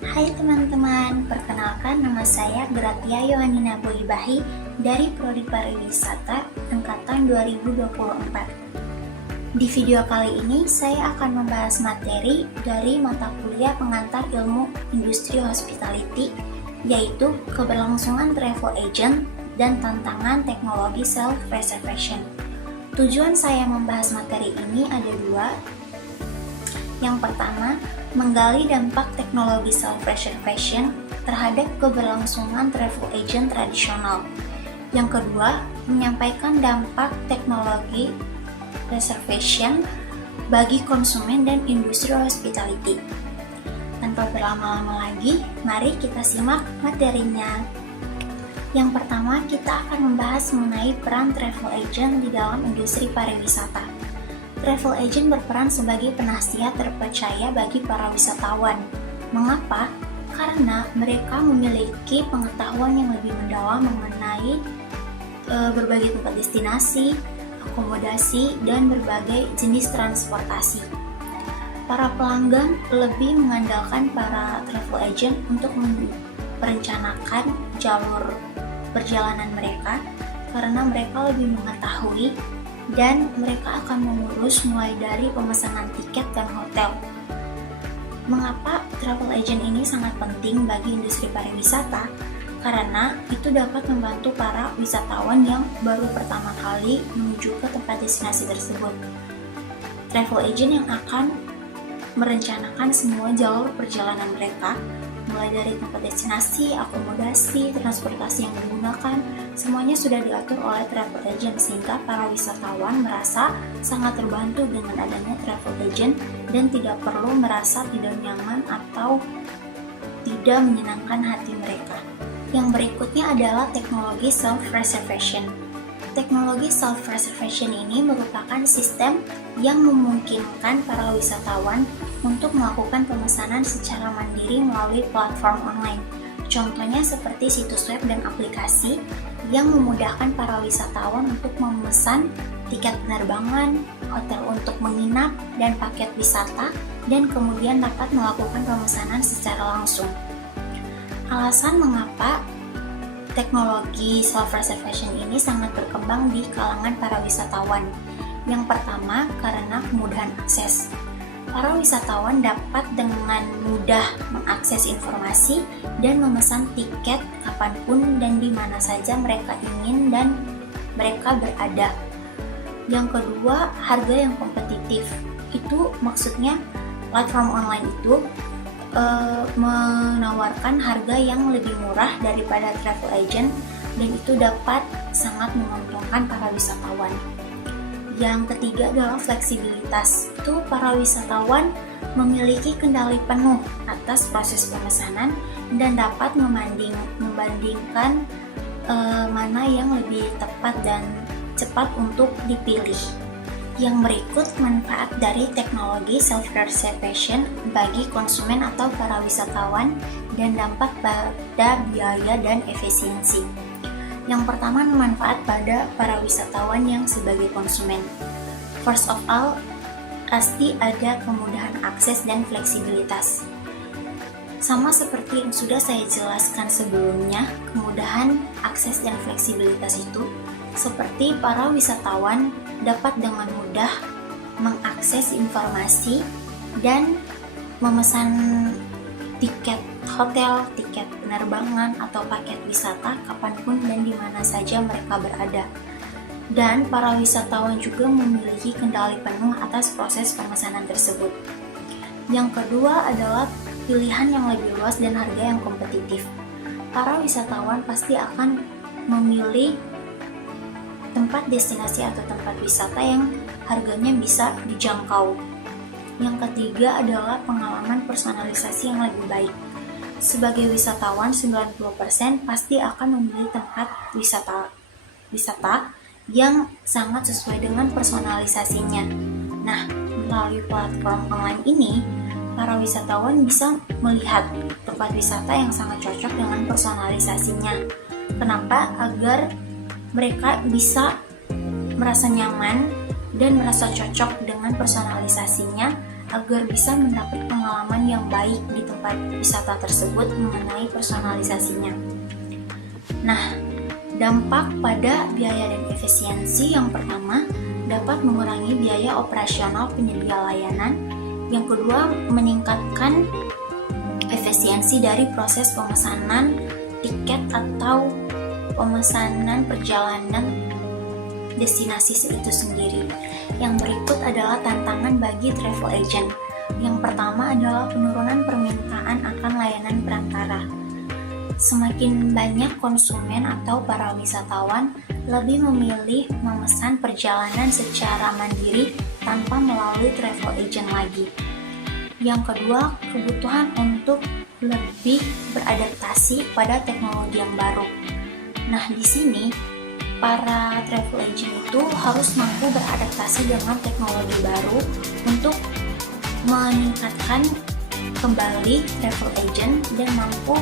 Hai teman-teman, perkenalkan nama saya Gratia Yohanina Boibahi dari Prodi Pariwisata Angkatan 2024. Di video kali ini saya akan membahas materi dari mata kuliah pengantar ilmu industri hospitality, yaitu keberlangsungan travel agent dan tantangan teknologi self-reservation. Tujuan saya membahas materi ini ada dua. Yang pertama, menggali dampak teknologi self-reservation terhadap keberlangsungan travel agent tradisional. Yang kedua, menyampaikan dampak teknologi reservation bagi konsumen dan industri hospitality. Tanpa berlama-lama lagi, mari kita simak materinya. Yang pertama, kita akan membahas mengenai peran travel agent di dalam industri pariwisata. Travel agent berperan sebagai penasihat terpercaya bagi para wisatawan. Mengapa? Karena mereka memiliki pengetahuan yang lebih mendalam mengenai berbagai tempat destinasi, akomodasi, dan berbagai jenis transportasi. Para pelanggan lebih mengandalkan para travel agent untuk merencanakan jalur perjalanan mereka karena mereka lebih mengetahui dan mereka akan mengurus mulai dari pemesanan tiket dan hotel. Mengapa travel agent ini sangat penting bagi industri pariwisata? Karena itu dapat membantu para wisatawan yang baru pertama kali menuju ke tempat destinasi tersebut. Travel agent yang akan merencanakan semua jalur perjalanan mereka, mulai dari tempat destinasi, akomodasi, transportasi yang digunakan, semuanya sudah diatur oleh travel agent sehingga para wisatawan merasa sangat terbantu dengan adanya travel agent dan tidak perlu merasa tidak nyaman atau tidak menyenangkan hati mereka. Yang berikutnya adalah teknologi self-reservation. Teknologi self-reservation ini merupakan sistem yang memungkinkan para wisatawan untuk melakukan pemesanan secara mandiri melalui platform online. Contohnya seperti situs web dan aplikasi yang memudahkan para wisatawan untuk memesan tiket penerbangan, hotel untuk menginap, dan paket wisata, dan kemudian dapat melakukan pemesanan secara langsung. Alasan mengapa teknologi self-reservation ini sangat berkembang di kalangan para wisatawan. Yang pertama, karena kemudahan akses. Para wisatawan dapat dengan mudah mengakses informasi dan memesan tiket kapanpun dan di mana saja mereka ingin dan mereka berada. Yang kedua, harga yang kompetitif. Itu maksudnya platform online itu menawarkan harga yang lebih murah daripada travel agent dan itu dapat sangat menguntungkan para wisatawan. Yang ketiga adalah fleksibilitas. Itu para wisatawan memiliki kendali penuh atas proses pemesanan dan dapat membandingkan mana yang lebih tepat dan cepat untuk dipilih. Yang berikut manfaat dari teknologi self-reservation bagi konsumen atau para wisatawan dan dampak pada biaya dan efisiensi. Yang pertama, manfaat pada para wisatawan yang sebagai konsumen. First of all, pasti ada kemudahan akses dan fleksibilitas. Sama seperti yang sudah saya jelaskan sebelumnya, kemudahan akses dan fleksibilitas itu seperti para wisatawan dapat dengan mudah mengakses informasi dan memesan tiket hotel, tiket penerbangan, atau paket wisata kapanpun dan di mana saja mereka berada. Dan para wisatawan juga memiliki kendali penuh atas proses pemesanan tersebut. Yang kedua adalah pilihan yang lebih luas dan harga yang kompetitif. Para wisatawan pasti akan memilih tempat destinasi atau tempat wisata yang harganya bisa dijangkau. Yang ketiga adalah pengalaman personalisasi yang lebih baik. Sebagai wisatawan, 90% pasti akan memilih tempat wisata yang sangat sesuai dengan personalisasinya. Nah, melalui platform online ini, para wisatawan bisa melihat tempat wisata yang sangat cocok dengan personalisasinya. Kenapa? Agar mereka bisa merasa nyaman dan merasa cocok dengan personalisasinya agar bisa mendapat pengalaman yang baik di tempat wisata tersebut mengenai personalisasinya. Nah, dampak pada biaya dan efisiensi yang pertama dapat mengurangi biaya operasional penyedia layanan. Yang kedua, meningkatkan efisiensi dari proses pemesanan tiket atau pemesanan perjalanan destinasi itu sendiri. Yang berikut adalah tantangan bagi travel agent. Yang pertama adalah penurunan permintaan akan layanan perantara. Semakin banyak konsumen atau para wisatawan lebih memilih memesan perjalanan secara mandiri tanpa melalui travel agent lagi. Yang kedua, kebutuhan untuk lebih beradaptasi pada teknologi yang baru. Nah, di sini para travel agent itu harus mampu beradaptasi dengan teknologi baru untuk meningkatkan kembali travel agent dan mampu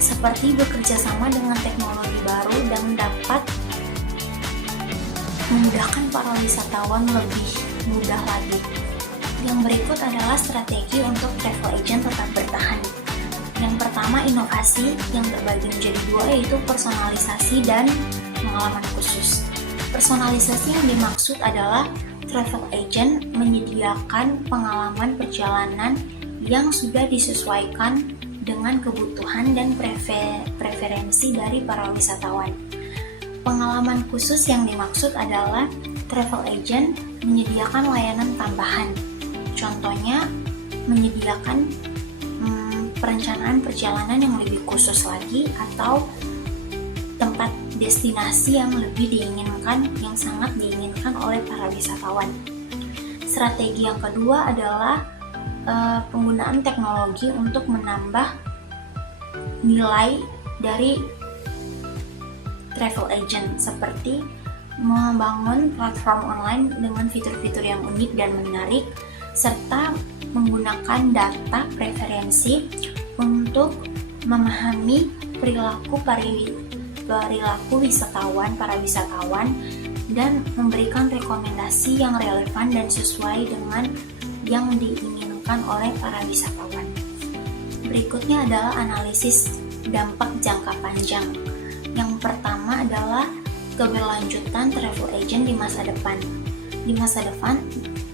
seperti bekerja sama dengan teknologi baru dan dapat memudahkan para wisatawan lebih mudah lagi. Yang berikut adalah strategi untuk travel agent tetap bertahan. Yang pertama, inovasi yang terbagi menjadi dua, yaitu personalisasi dan pengalaman khusus. Personalisasi yang dimaksud adalah travel agent menyediakan pengalaman perjalanan yang sudah disesuaikan dengan kebutuhan dan preferensi dari para wisatawan. Pengalaman khusus yang dimaksud adalah travel agent menyediakan layanan tambahan. Contohnya, menyediakan perencanaan perjalanan yang lebih khusus lagi atau tempat destinasi yang lebih diinginkan, yang sangat diinginkan oleh para wisatawan. Strategi yang kedua adalah penggunaan teknologi untuk menambah nilai dari travel agent, seperti membangun platform online dengan fitur-fitur yang unik dan menarik, serta menggunakan data preferensi untuk memahami perilaku para wisatawan dan memberikan rekomendasi yang relevan dan sesuai dengan yang diinginkan oleh para wisatawan. Berikutnya adalah analisis dampak jangka panjang. Yang pertama adalah keberlanjutan travel agent di masa depan. Di masa depan,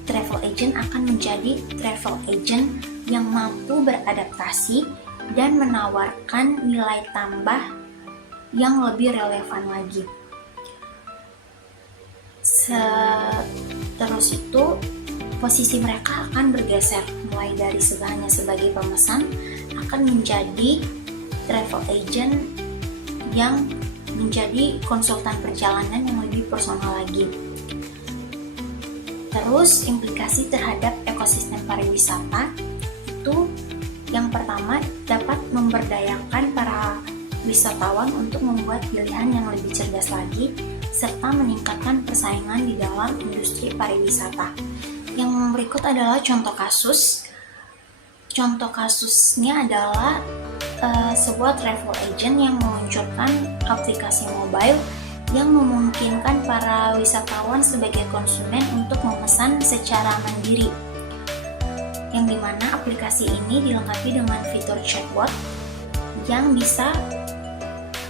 travel agent akan menjadi travel agent yang mampu beradaptasi dan menawarkan nilai tambah yang lebih relevan lagi. Terus itu, posisi mereka akan bergeser mulai dari hanya sebagai pemesan akan menjadi travel agent yang menjadi konsultan perjalanan yang lebih personal lagi. Terus implikasi terhadap ekosistem pariwisata itu yang pertama dapat memberdayakan para wisatawan untuk membuat pilihan yang lebih cerdas lagi serta meningkatkan persaingan di dalam industri pariwisata. Yang berikut adalah contoh kasus. Contoh kasusnya adalah sebuah travel agent yang meluncurkan aplikasi mobile yang memungkinkan para wisatawan sebagai konsumen untuk memesan secara mandiri, yang dimana aplikasi ini dilengkapi dengan fitur chatbot yang bisa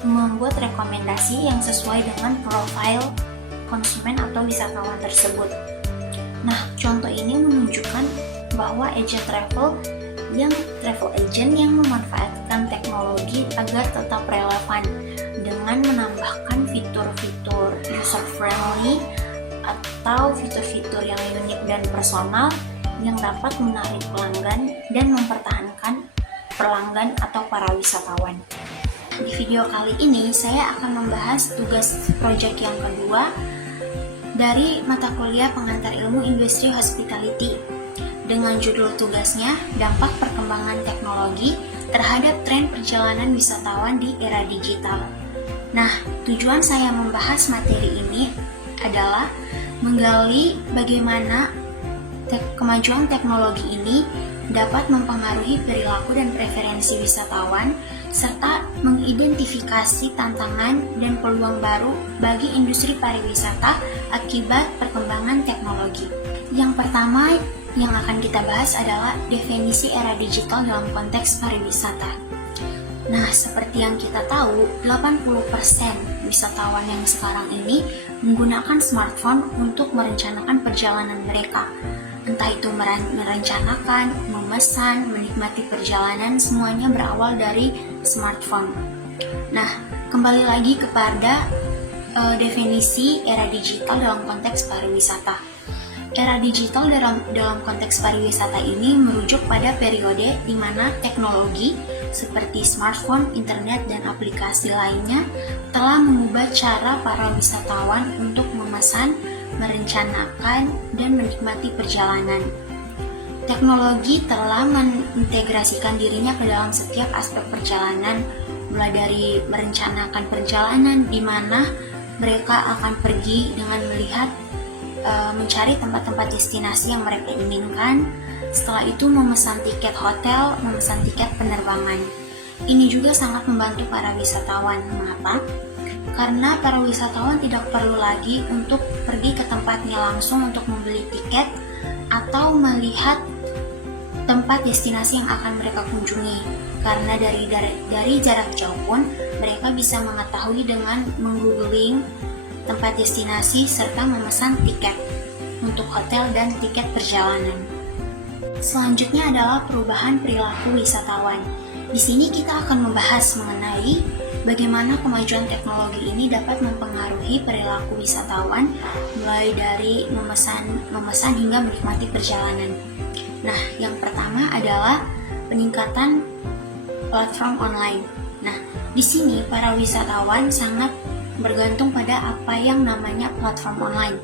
membuat rekomendasi yang sesuai dengan profil konsumen atau wisatawan tersebut. Nah, contoh ini menunjukkan bahwa travel agent yang memanfaatkan teknologi agar tetap relevan dengan menambahkan fitur-fitur user friendly atau fitur-fitur yang unik dan personal yang dapat menarik pelanggan dan mempertahankan pelanggan atau para wisatawan. Di video kali ini saya akan membahas tugas proyek yang kedua dari mata kuliah pengantar ilmu industri hospitality dengan judul tugasnya Dampak Perkembangan Teknologi Terhadap Tren Perjalanan Wisatawan di Era Digital. Nah, tujuan saya membahas materi ini adalah menggali bagaimana kemajuan teknologi ini dapat mempengaruhi perilaku dan preferensi wisatawan serta mengidentifikasi tantangan dan peluang baru bagi industri pariwisata akibat perkembangan teknologi. Yang pertama yang akan kita bahas adalah definisi era digital dalam konteks pariwisata. Nah, seperti yang kita tahu, 80% wisatawan yang sekarang ini menggunakan smartphone untuk merencanakan perjalanan mereka. Entah itu merencanakan, memesan, menikmati perjalanan, semuanya berawal dari smartphone. Nah, kembali lagi kepada definisi era digital dalam konteks pariwisata. Era digital dalam konteks pariwisata ini merujuk pada periode di mana teknologi seperti smartphone, internet, dan aplikasi lainnya telah mengubah cara para wisatawan untuk memesan, merencanakan, dan menikmati perjalanan. Teknologi telah mengintegrasikan dirinya ke dalam setiap aspek perjalanan, mulai dari merencanakan perjalanan di mana mereka akan pergi dengan melihat mencari tempat-tempat destinasi yang mereka inginkan. Setelah itu memesan tiket hotel, memesan tiket penerbangan. Ini juga sangat membantu para wisatawan. Mengapa? Karena para wisatawan tidak perlu lagi untuk pergi ke tempatnya langsung untuk membeli tiket atau melihat tempat destinasi yang akan mereka kunjungi. Karena dari jarak jauh pun mereka bisa mengetahui dengan menggoogling tempat destinasi serta memesan tiket untuk hotel dan tiket perjalanan. Selanjutnya adalah perubahan perilaku wisatawan. Di sini kita akan membahas mengenai bagaimana kemajuan teknologi ini dapat mempengaruhi perilaku wisatawan, mulai dari memesan hingga menikmati perjalanan. Nah, yang pertama adalah peningkatan platform online. Nah, di sini para wisatawan sangat bergantung pada apa yang namanya platform online.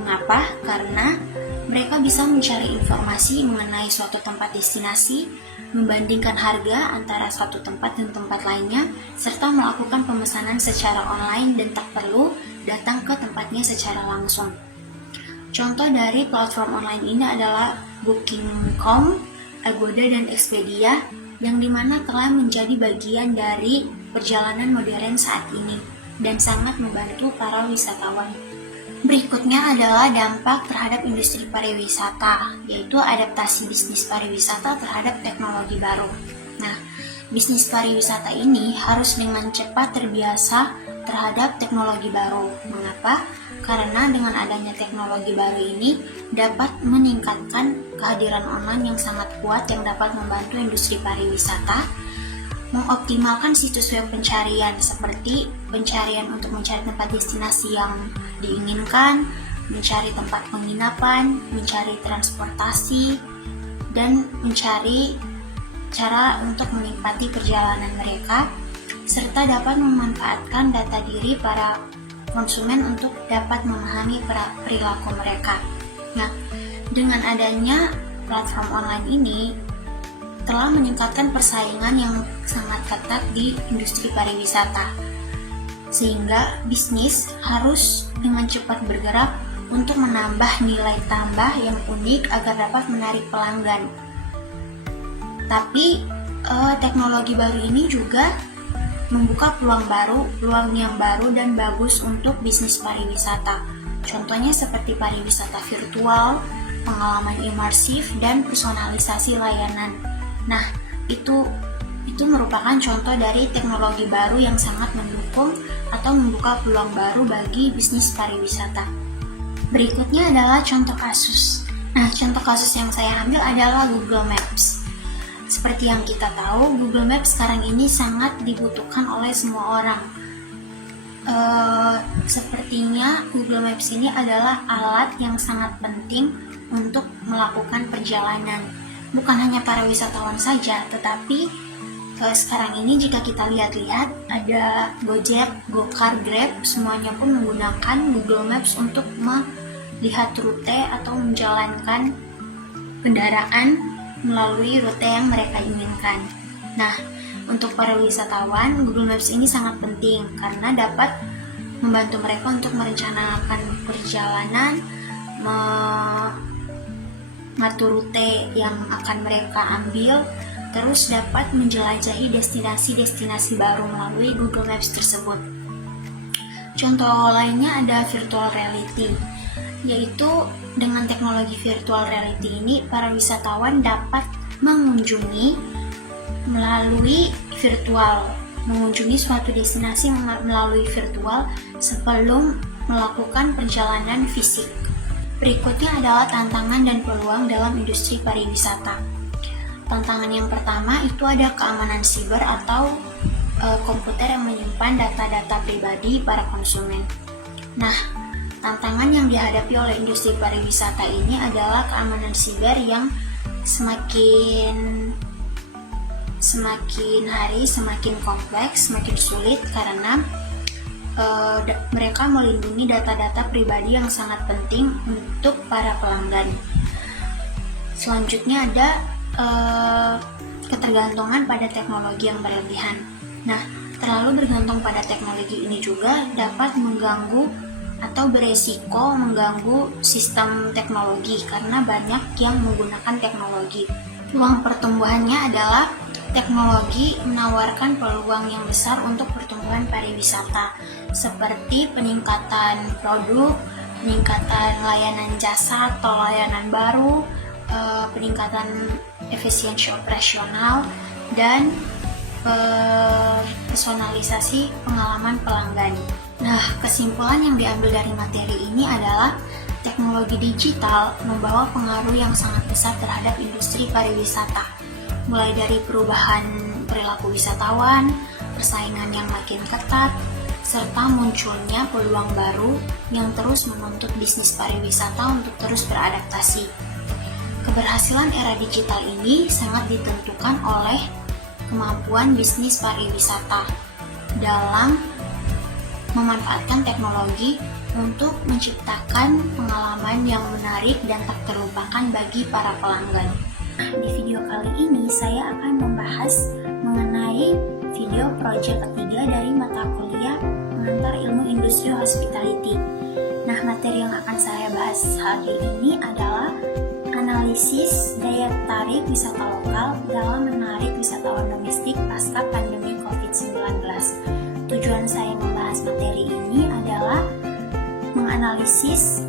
Mengapa? Karena mereka bisa mencari informasi mengenai suatu tempat destinasi, membandingkan harga antara suatu tempat dan tempat lainnya, serta melakukan pemesanan secara online dan tak perlu datang ke tempatnya secara langsung. Contoh dari platform online ini adalah Booking.com, Agoda, dan Expedia, yang dimana telah menjadi bagian dari perjalanan modern saat ini dan sangat membantu para wisatawan. Berikutnya adalah dampak terhadap industri pariwisata, yaitu adaptasi bisnis pariwisata terhadap teknologi baru. Nah, bisnis pariwisata ini harus dengan cepat terbiasa terhadap teknologi baru. Mengapa? Karena dengan adanya teknologi baru ini dapat meningkatkan kehadiran online yang sangat kuat yang dapat membantu industri pariwisata mengoptimalkan situs web pencarian seperti pencarian untuk mencari tempat destinasi yang diinginkan, mencari tempat penginapan, mencari transportasi, dan mencari cara untuk menikmati perjalanan mereka, serta dapat memanfaatkan data diri para konsumen untuk dapat memahami perilaku mereka. Nah, dengan adanya platform online ini, telah meningkatkan persaingan yang sangat ketat di industri pariwisata, sehingga bisnis harus dengan cepat bergerak untuk menambah nilai tambah yang unik agar dapat menarik pelanggan. Tapi teknologi baru ini juga membuka peluang yang baru dan bagus untuk bisnis pariwisata. Contohnya seperti pariwisata virtual, pengalaman imersif, dan personalisasi layanan. Nah, itu merupakan contoh dari teknologi baru yang sangat mendukung atau membuka peluang baru bagi bisnis pariwisata. Berikutnya adalah contoh kasus. Nah, contoh kasus yang saya ambil adalah Google Maps. Seperti yang kita tahu, Google Maps sekarang ini sangat dibutuhkan oleh semua orang. Sepertinya Google Maps ini adalah alat yang sangat penting untuk melakukan perjalanan. Bukan hanya para wisatawan saja, tetapi sekarang ini jika kita lihat-lihat ada Gojek, Gokar, Grab, semuanya pun menggunakan Google Maps untuk melihat rute atau menjalankan kendaraan melalui rute yang mereka inginkan. Nah, untuk para wisatawan, Google Maps ini sangat penting karena dapat membantu mereka untuk merencanakan perjalanan, mengatur rute yang akan mereka ambil, terus dapat menjelajahi destinasi-destinasi baru melalui Google Maps tersebut. Contoh lainnya ada virtual reality, yaitu dengan teknologi virtual reality ini para wisatawan dapat mengunjungi suatu destinasi melalui virtual sebelum melakukan perjalanan fisik. Berikutnya adalah tantangan dan peluang dalam industri pariwisata. Tantangan yang pertama itu ada keamanan siber atau komputer yang menyimpan data-data pribadi para konsumen. Nah, tantangan yang dihadapi oleh industri pariwisata ini adalah keamanan siber yang semakin hari semakin kompleks, semakin sulit karena mereka melindungi data-data pribadi yang sangat penting untuk para pelanggan. Selanjutnya ada ketergantungan pada teknologi yang berlebihan. Nah, terlalu bergantung pada teknologi ini juga dapat mengganggu atau beresiko mengganggu sistem teknologi karena banyak yang menggunakan teknologi. Peluang pertumbuhannya adalah teknologi menawarkan peluang yang besar untuk pertumbuhan pariwisata seperti peningkatan produk, peningkatan layanan jasa atau layanan baru, peningkatan efisiensi operasional, dan personalisasi pengalaman pelanggan. Nah, kesimpulan yang diambil dari materi ini adalah teknologi digital membawa pengaruh yang sangat besar terhadap industri pariwisata, mulai dari perubahan perilaku wisatawan, persaingan yang makin ketat, serta munculnya peluang baru yang terus menuntut bisnis pariwisata untuk terus beradaptasi. Keberhasilan era digital ini sangat ditentukan oleh kemampuan bisnis pariwisata dalam memanfaatkan teknologi untuk menciptakan pengalaman yang menarik dan tak terlupakan bagi para pelanggan. Di video kali ini saya akan membahas mengenai video proyek ketiga dari mata kuliah Pengantar Ilmu Industri Hospitality. Nah, materi yang akan saya bahas hari ini adalah analisis daya tarik wisata lokal dalam menarik wisatawan domestik pasca pandemi COVID-19. Tujuan saya membahas materi ini adalah menganalisis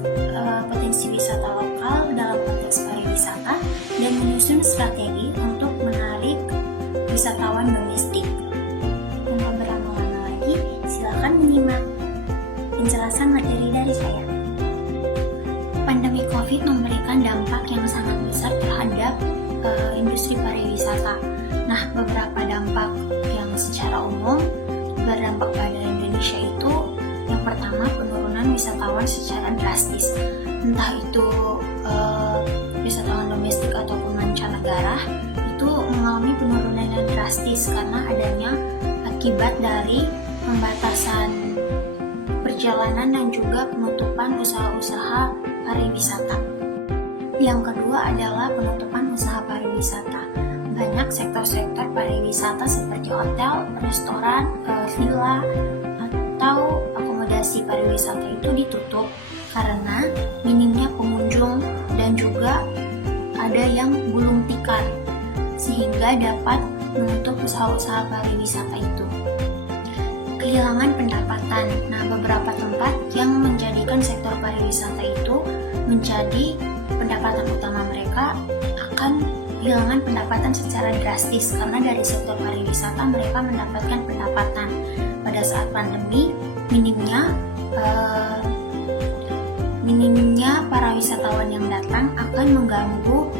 potensi wisata lokal dalam konteks pariwisata dan menyusun strategi untuk menarik wisatawan domestik. Tanpa berlama-lama lagi, silakan menyimak penjelasan materi dari saya. Pandemi COVID memberikan dampak yang sangat besar terhadap industri pariwisata. Nah, beberapa dampak yang secara umum berdampak pada Indonesia itu, yang pertama, penurunan wisatawan secara drastis. Entah itu wisatawan domestik ataupun mancanegara itu mengalami penurunan yang drastis karena adanya akibat dari pembatasan perjalanan dan juga penutupan usaha-usaha pariwisata. Yang kedua adalah penutupan usaha pariwisata. Banyak sektor-sektor pariwisata seperti hotel, restoran, villa, atau akomodasi pariwisata itu ditutup karena minimnya pengunjung dan juga ada yang gulung tikar sehingga dapat menutup usaha-usaha pariwisata itu. Kehilangan pendapatan. Nah, beberapa tempat yang menjadikan sektor pariwisata itu menjadi pendapatan utama mereka akan kehilangan pendapatan secara drastis karena dari sektor pariwisata mereka mendapatkan pendapatan. Pada saat pandemi, minimnya para wisatawan yang datang akan mengganggu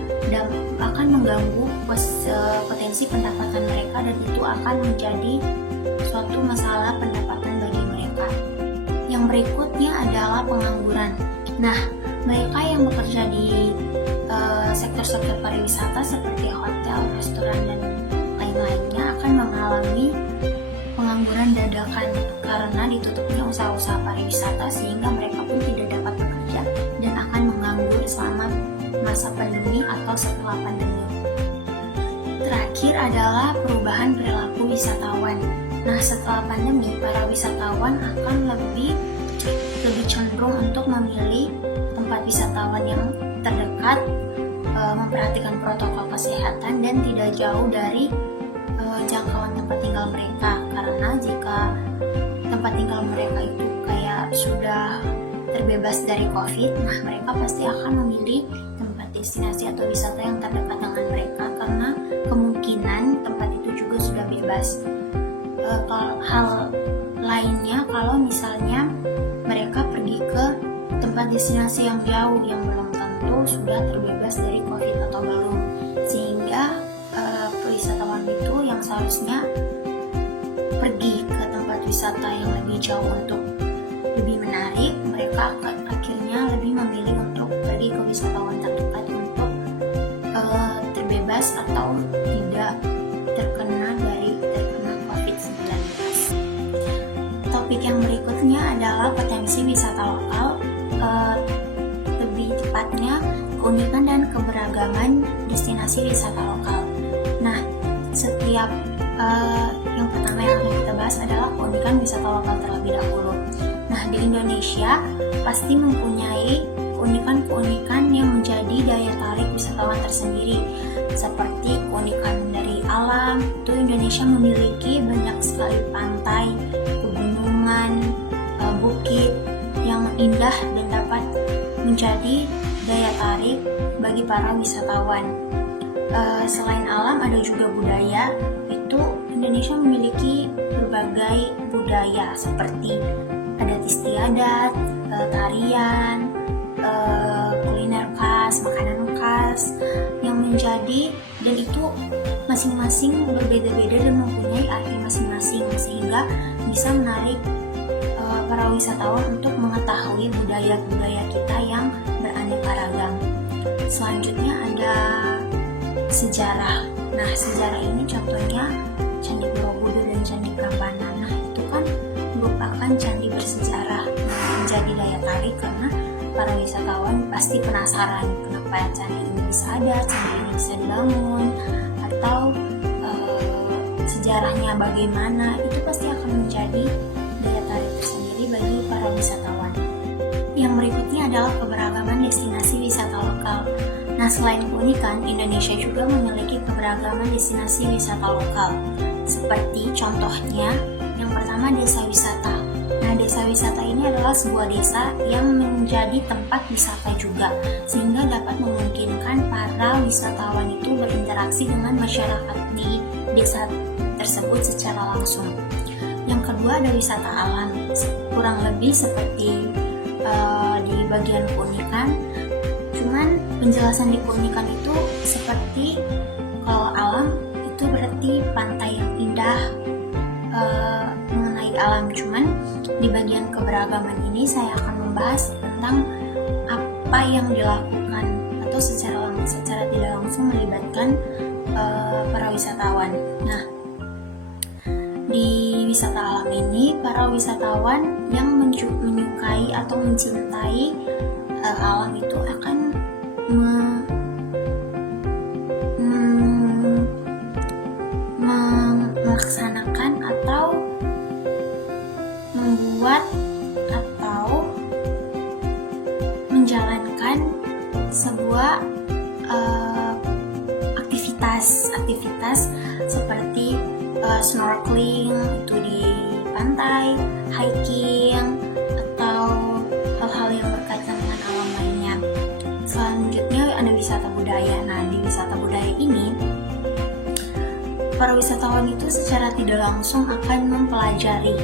potensi pendapatan mereka dan itu akan menjadi suatu masalah pendapatan bagi mereka. Yang berikutnya adalah pengangguran. Nah, mereka yang bekerja di sektor-sektor pariwisata seperti hotel, restoran, dan lain-lainnya akan mengalami pengangguran dadakan karena ditutupnya usaha-usaha pariwisata sehingga mereka pun tidak dapat bekerja dan akan menganggur selama masa pandemi atau setelah pandemi. Terakhir adalah perubahan perilaku wisatawan. Nah, setelah pandemi, para wisatawan akan lebih cenderung untuk memilih tempat wisatawan yang terdekat memperhatikan protokol kesehatan dan tidak jauh dari jangkauan tempat tinggal mereka, karena jika tempat tinggal mereka itu kayak sudah terbebas dari COVID, nah mereka pasti akan memilih tempat destinasi atau wisata yang terdekat dengan mereka karena kemungkinan tempat itu juga sudah bebas. Hal lainnya, kalau misalnya mereka pergi ke tempat destinasi yang jauh yang belum tentu sudah terbebas dari COVID atau belum, sehingga wisatawan itu yang seharusnya pergi ke tempat wisata yang lebih jauh untuk lebih menarik, mereka akan akhirnya lebih memilih untuk pergi ke wisatawan terdekat untuk terbebas atau tidak terkena COVID-19. Topik yang berikutnya adalah potensi wisata lokal, lebih tepatnya keunikan dan keberagaman destinasi wisata lokal. Nah, setiap yang pertama yang akan kita bahas adalah keunikan wisata lokal terlebih dahulu. Nah, di Indonesia pasti mempunyai keunikan-keunikan yang menjadi daya tarik wisatawan tersendiri. Seperti keunikan dari alam, itu Indonesia memiliki banyak sekali pantai, pegunungan, bukit yang indah dan dapat menjadi daya tarik bagi para wisatawan. Selain alam, ada juga budaya. Itu Indonesia memiliki berbagai budaya seperti adat istiadat, tarian, kuliner khas, makanan khas yang menjadi, dan itu masing-masing berbeda-beda dan mempunyai arti masing-masing, sehingga bisa menarik para wisatawan untuk mengetahui budaya-budaya kita yang beraneka ragam. Selanjutnya ada sejarah. Nah, sejarah ini contohnya Candi Borobudur dan Candi Prambanan. Nah, itu kan merupakan candi bersejarah. Nah, menjadi daya tarik karena para wisatawan pasti penasaran kenapa candi ini bisa ada, candi ini bisa dibangun, atau sejarahnya bagaimana. Itu pasti akan menjadi daya tarik tersendiri bagi para wisatawan. Yang berikutnya adalah keberagaman destinasi wisata lokal. Nah, selain keunikan, Indonesia juga memiliki keberagaman destinasi wisata lokal. Seperti contohnya, yang pertama desa wisata. Nah, desa wisata ini adalah sebuah desa yang menjadi tempat wisata juga, sehingga dapat memungkinkan para wisatawan itu berinteraksi dengan masyarakat di desa tersebut secara langsung. Yang kedua ada wisata alam, kurang lebih seperti di bagian keunikan, cuman penjelasan di keunikan itu seperti kalau alam itu berarti pantai yang indah, mengenai alam. Cuman di bagian keberagaman ini saya akan membahas tentang apa yang dilakukan atau secara tidak langsung melibatkan para wisatawan. Nah, di wisata alam ini para wisatawan yang menyukai atau mencintai alam itu akan melaksanakan atau membuat atau menjalankan sebuah aktivitas seperti snorkeling itu di pantai, hiking, atau hal-hal yang berkaitan dengan alam lainnya. Selanjutnya ada wisata budaya. Nah, di wisata budaya ini para wisatawan itu secara tidak langsung akan mempelajari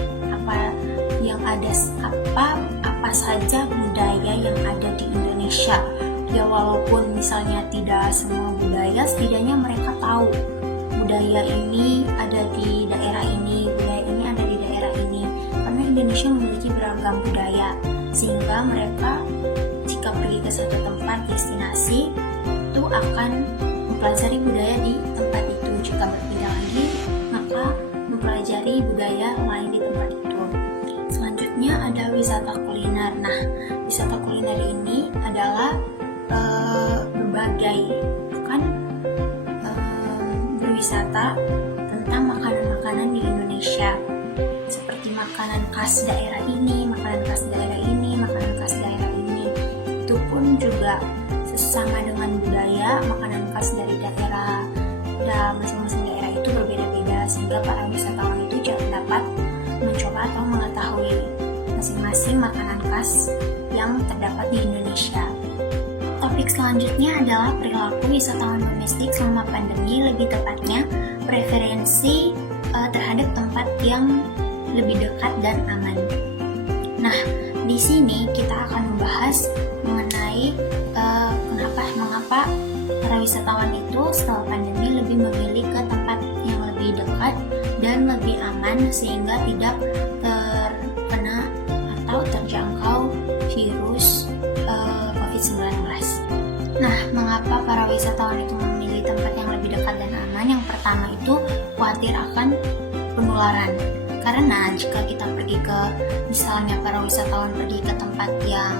apa saja budaya yang ada di Indonesia. Ya, walaupun misalnya tidak semua budaya, setidaknya mereka tahu budaya ini ada di daerah ini, budaya ini ada di daerah ini. Karena Indonesia memiliki beragam budaya, sehingga mereka jika pergi ke satu tempat destinasi itu akan mempelajari budaya di tempat itu. Jika berpindah lagi, maka mempelajari budaya lain di tempat itu. Selanjutnya ada wisata kuliner. Nah, wisata kuliner ini adalah berbagai berwisata tentang makanan-makanan di Indonesia, seperti makanan khas daerah ini, makanan khas daerah ini, makanan khas daerah ini. Itu pun juga sama dengan budaya, makanan khas dari daerah dan masing-masing daerah itu berbeda-beda, sehingga para wisatawan itu dapat mencoba atau mengetahui masing-masing makanan khas yang terdapat di Indonesia. Topik selanjutnya adalah perilaku wisatawan domestik selama pandemi, lebih tepatnya preferensi terhadap tempat yang lebih dekat dan aman. Nah, di sini kita akan membahas mengenai mengapa para wisatawan itu setelah pandemi lebih memilih ke tempat yang lebih dekat dan lebih aman sehingga tidak terkena atau terjangkau virus COVID-19. Nah, mengapa para wisatawan itu memilih tempat yang lebih dekat dan aman? Yang pertama itu khawatir akan penularan. Karena jika kita pergi ke, misalnya para wisatawan pergi ke tempat yang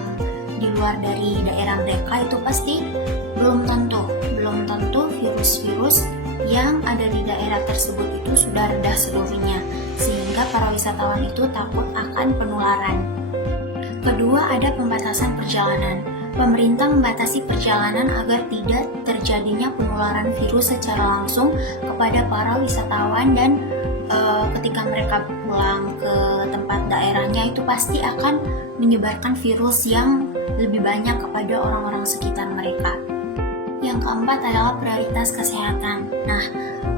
di luar dari daerah mereka, itu pasti belum tentu virus-virus yang ada di daerah tersebut itu sudah reda seluruhnya, sehingga para wisatawan itu takut akan penularan. Kedua, ada pembatasan perjalanan. Pemerintah membatasi perjalanan agar tidak terjadinya penularan virus secara langsung kepada para wisatawan, dan ketika mereka pulang ke tempat daerahnya itu pasti akan menyebarkan virus yang lebih banyak kepada orang-orang sekitar mereka. Yang keempat adalah prioritas kesehatan. Nah,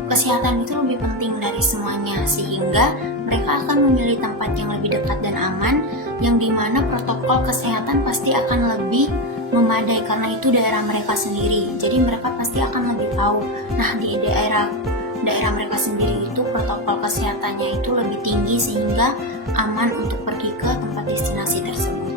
kesehatan itu lebih penting dari semuanya, sehingga mereka akan memilih tempat yang lebih dekat dan aman, yang dimana protokol kesehatan pasti akan lebih memadai karena itu daerah mereka sendiri. Jadi mereka pasti akan lebih tahu. Nah, di daerah mereka sendiri itu protokol kesehatannya itu lebih tinggi sehingga aman untuk pergi ke tempat destinasi tersebut.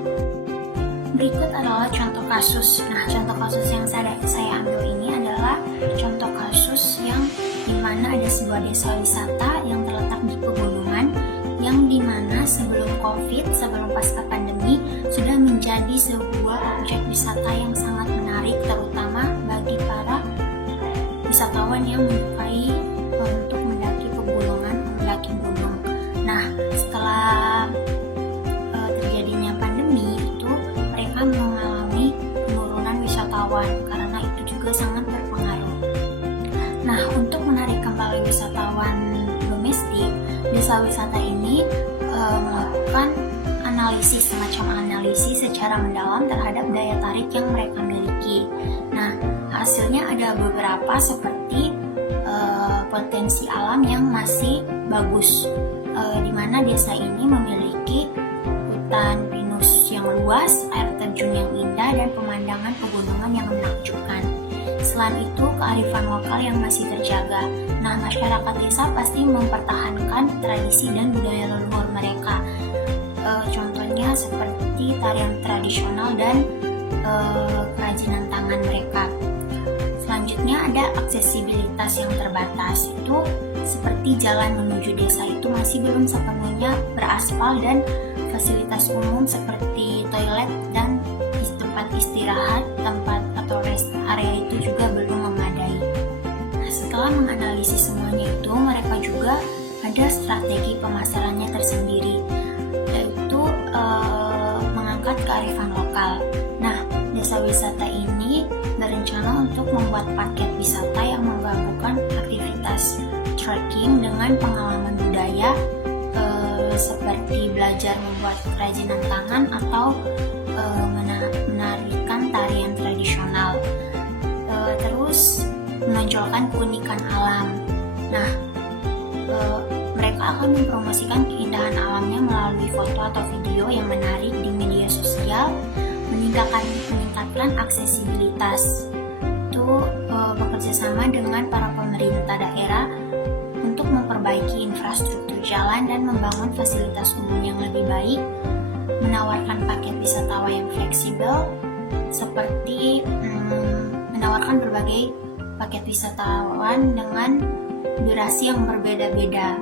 Berikut adalah contoh kasus. Nah, contoh kasus yang saya ambil ini adalah contoh kasus yang dimana ada sebuah desa wisata yang terletak di pegunungan, yang dimana sebelum COVID, sebelum pasca pandemi, sudah menjadi sebuah objek wisata yang sangat menarik, terutama bagi para wisatawan yang menyukai untuk mendaki pegunungan, mendaki gunung. Nah, setelah terjadinya pandemi itu, mereka mengalami penurunan wisatawan karena itu juga sangat berpengaruh. Nah, untuk menarik kembali wisatawan domestik, desa wisata ini melakukan semacam analisis secara mendalam terhadap daya tarik yang mereka miliki. Nah, hasilnya ada beberapa seperti potensi alam yang masih bagus, di mana desa ini memiliki hutan pinus yang luas, air terjun yang indah, dan pemandangan pegunungan yang menakjubkan. Selain itu, kearifan lokal yang masih terjaga. Nah, masyarakat desa pasti mempertahankan tradisi dan budaya leluhur mereka. Contohnya seperti tarian tradisional dan kerajinan tangan mereka. Selanjutnya ada aksesibilitas yang terbatas. Itu seperti jalan menuju desa itu masih belum sepenuhnya beraspal, dan fasilitas umum seperti toilet dan tempat istirahat, tempat atau rest area itu juga belum memadai. Nah, setelah menganalisis semuanya itu, mereka juga ada strategi pemasarannya tersendiri, yaitu mengangkat kearifan lokal. Nah, desa wisata ini berencana untuk membuat paket wisata yang menggabungkan aktivitas trekking dengan pengalaman budaya, seperti belajar membuat kerajinan tangan atau menarikan tarian tradisional, terus menonjolkan keunikan alam. Nah, mereka akan mempromosikan keindahan alamnya melalui foto atau video yang menarik di media sosial, meningkatkan aksesibilitas. Itu bekerja sama dengan para pemerintah daerah untuk memperbaiki infrastruktur jalan dan membangun fasilitas umum yang lebih baik, menawarkan paket wisatawan yang fleksibel, seperti menawarkan berbagai paket wisatawan dengan durasi yang berbeda-beda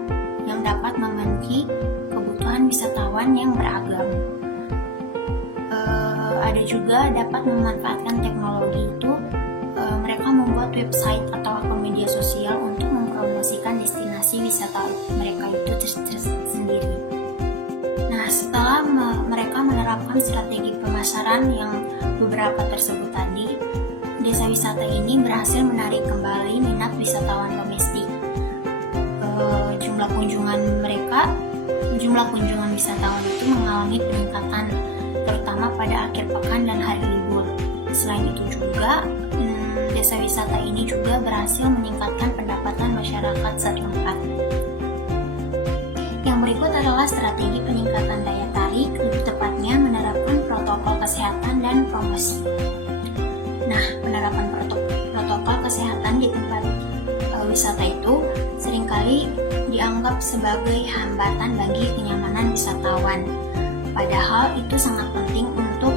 yang dapat memenuhi kebutuhan wisatawan yang beragam. Ada juga dapat memanfaatkan teknologi itu, mereka membuat website atau akun media sosial untuk mempromosikan destinasi wisata mereka itu tersendiri. Nah, setelah mereka menerapkan strategi pemasaran yang beberapa tersebut tadi, desa wisata ini berhasil menarik kembali minat wisatawan domestik. Jumlah kunjungan wisatawan itu mengalami peningkatan, terutama pada akhir pekan dan hari libur. Selain itu juga, desa wisata ini juga berhasil meningkatkan pendapatan masyarakat setempat. Yang berikut adalah strategi peningkatan daya tarik, lebih tepatnya menerapkan protokol kesehatan dan promosi. Nah, penerapan protokol kesehatan di tempat wisata itu seringkali dianggap sebagai hambatan bagi kenyamanan wisatawan. Padahal itu sangat penting untuk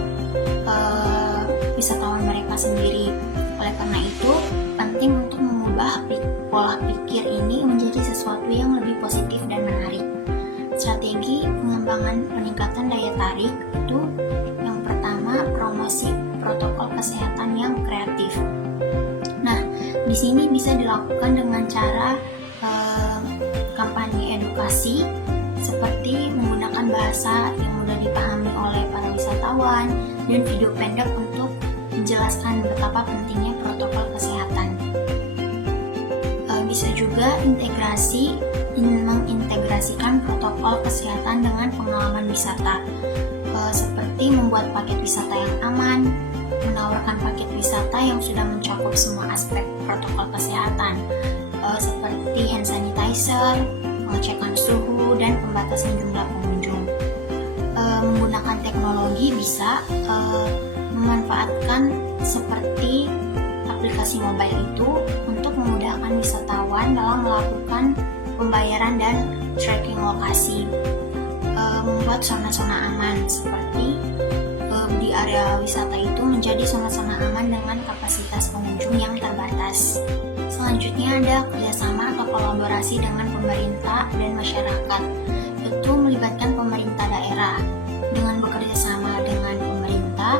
wisatawan mereka sendiri. Oleh karena itu, penting untuk mengubah pola pikir ini menjadi sesuatu yang lebih positif dan menarik. Strategi pengembangan peningkatan daya tarik itu yang pertama, promosi protokol kesehatan yang kreatif. Nah, di sini bisa dilakukan dengan cara kampanye edukasi seperti menggunakan bahasa yang mudah dipahami oleh para wisatawan dan video pendek untuk menjelaskan betapa pentingnya protokol kesehatan. Bisa juga mengintegrasikan protokol kesehatan dengan pengalaman wisata, seperti membuat paket wisata yang aman, menawarkan paket wisata yang sudah mencakup semua aspek protokol kesehatan, seperti hand sanitizer, pengecekan suhu, dan pembatasan jumlah pengunjung. Menggunakan teknologi bisa memanfaatkan seperti aplikasi mobile itu untuk memudahkan wisatawan dalam melakukan pembayaran dan tracking lokasi. Membuat zona-zona aman seperti di area wisata itu menjadi zona-zona aman dengan kapasitas pengunjung yang terbatas. Selanjutnya ada kerjasama atau kolaborasi dengan pemerintah dan masyarakat. Itu melibatkan pemerintah daerah. Dengan bekerja sama dengan pemerintah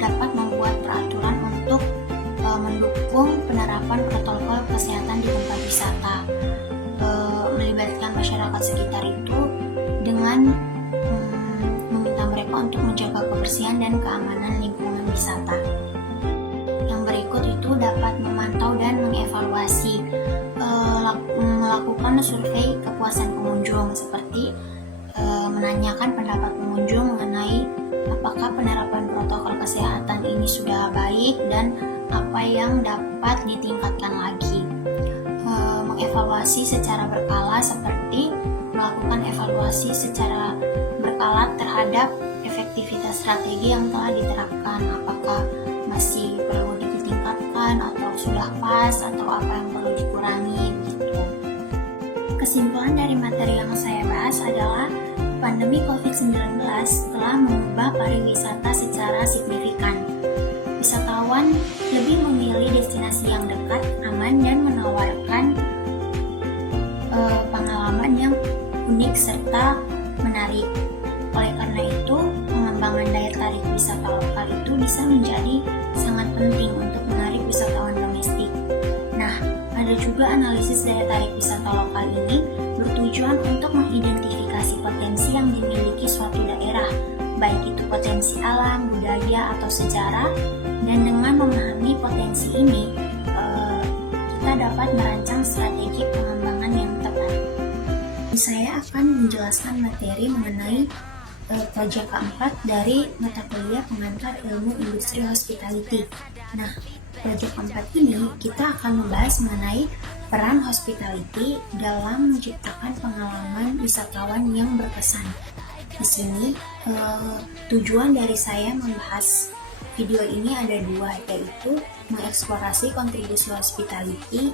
dapat membuat peraturan untuk mendukung penerapan protokol kesehatan di tempat wisata. Melibatkan masyarakat sekitar itu dengan meminta mereka untuk menjaga kebersihan dan keamanan lingkungan wisata. Yang berikut itu dapat memantau dan mengevaluasi, melakukan survei kepuasan pengunjung seperti menanyakan pendapat pengunjung mengenai apakah penerapan protokol kesehatan ini sudah baik dan apa yang dapat ditingkatkan lagi. Mengevaluasi secara berkala seperti melakukan evaluasi secara berkala terhadap efektivitas strategi yang telah diterapkan, apakah masih perlu ditingkatkan atau sudah pas atau apa yang perlu dikurangi gitu. Kesimpulan dari materi yang saya bahas adalah pandemi COVID-19 telah mengubah pariwisata secara signifikan. Wisatawan lebih memilih destinasi yang dekat, aman, dan menawarkan pengalaman yang unik serta menarik. Oleh karena itu, pengembangan daya tarik wisata lokal itu bisa menjadi sangat penting untuk menarik wisatawan domestik. Nah, ada juga analisis daya tarik wisata lokal ini bertujuan untuk mengidentifikasi potensi yang dimiliki suatu daerah, baik itu potensi alam, budaya, atau sejarah, dan dengan memahami potensi ini, kita dapat merancang strategi pengembangan yang tepat. Saya akan menjelaskan materi mengenai pelajaran keempat dari mata kuliah pengantar ilmu industri hospitality. Nah, pelajaran keempat ini kita akan membahas mengenai peran hospitality dalam menciptakan pengalaman wisatawan yang berkesan. Di sini tujuan dari saya membahas video ini ada dua, yaitu mengeksplorasi kontribusi hospitality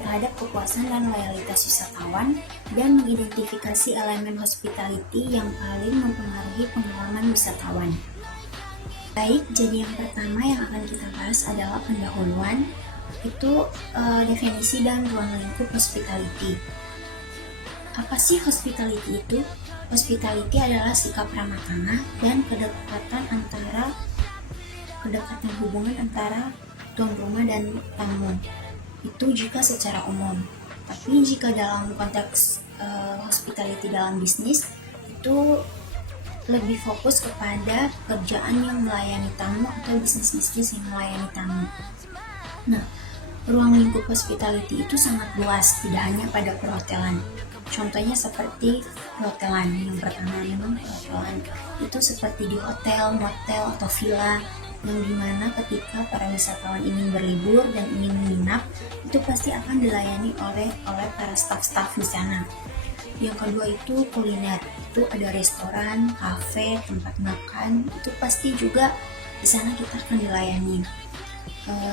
terhadap kepuasan dan loyalitas wisatawan dan mengidentifikasi elemen hospitality yang paling mempengaruhi pengalaman wisatawan. Baik, jadi yang pertama yang akan kita bahas adalah pendahuluan, itu definisi dan ruang lingkup hospitality. Apa sih hospitality itu? Hospitality adalah sikap ramah tamah dan kedekatan hubungan antara tuan rumah dan tamu. Itu jika secara umum. Tapi jika dalam konteks hospitality dalam bisnis, itu lebih fokus kepada pekerjaan yang melayani tamu atau bisnis-bisnis yang melayani tamu. Nah, ruang lingkup hospitality itu sangat luas, tidak hanya pada perhotelan. Contohnya seperti perhotelan. Yang pertama memang perhotelan itu seperti di hotel, motel, atau villa, yang dimana ketika para wisatawan ingin berlibur dan ingin menginap, itu pasti akan dilayani oleh para staf-staf di sana. Yang kedua itu kuliner, itu ada restoran, kafe, tempat makan, itu pasti juga di sana kita akan dilayani.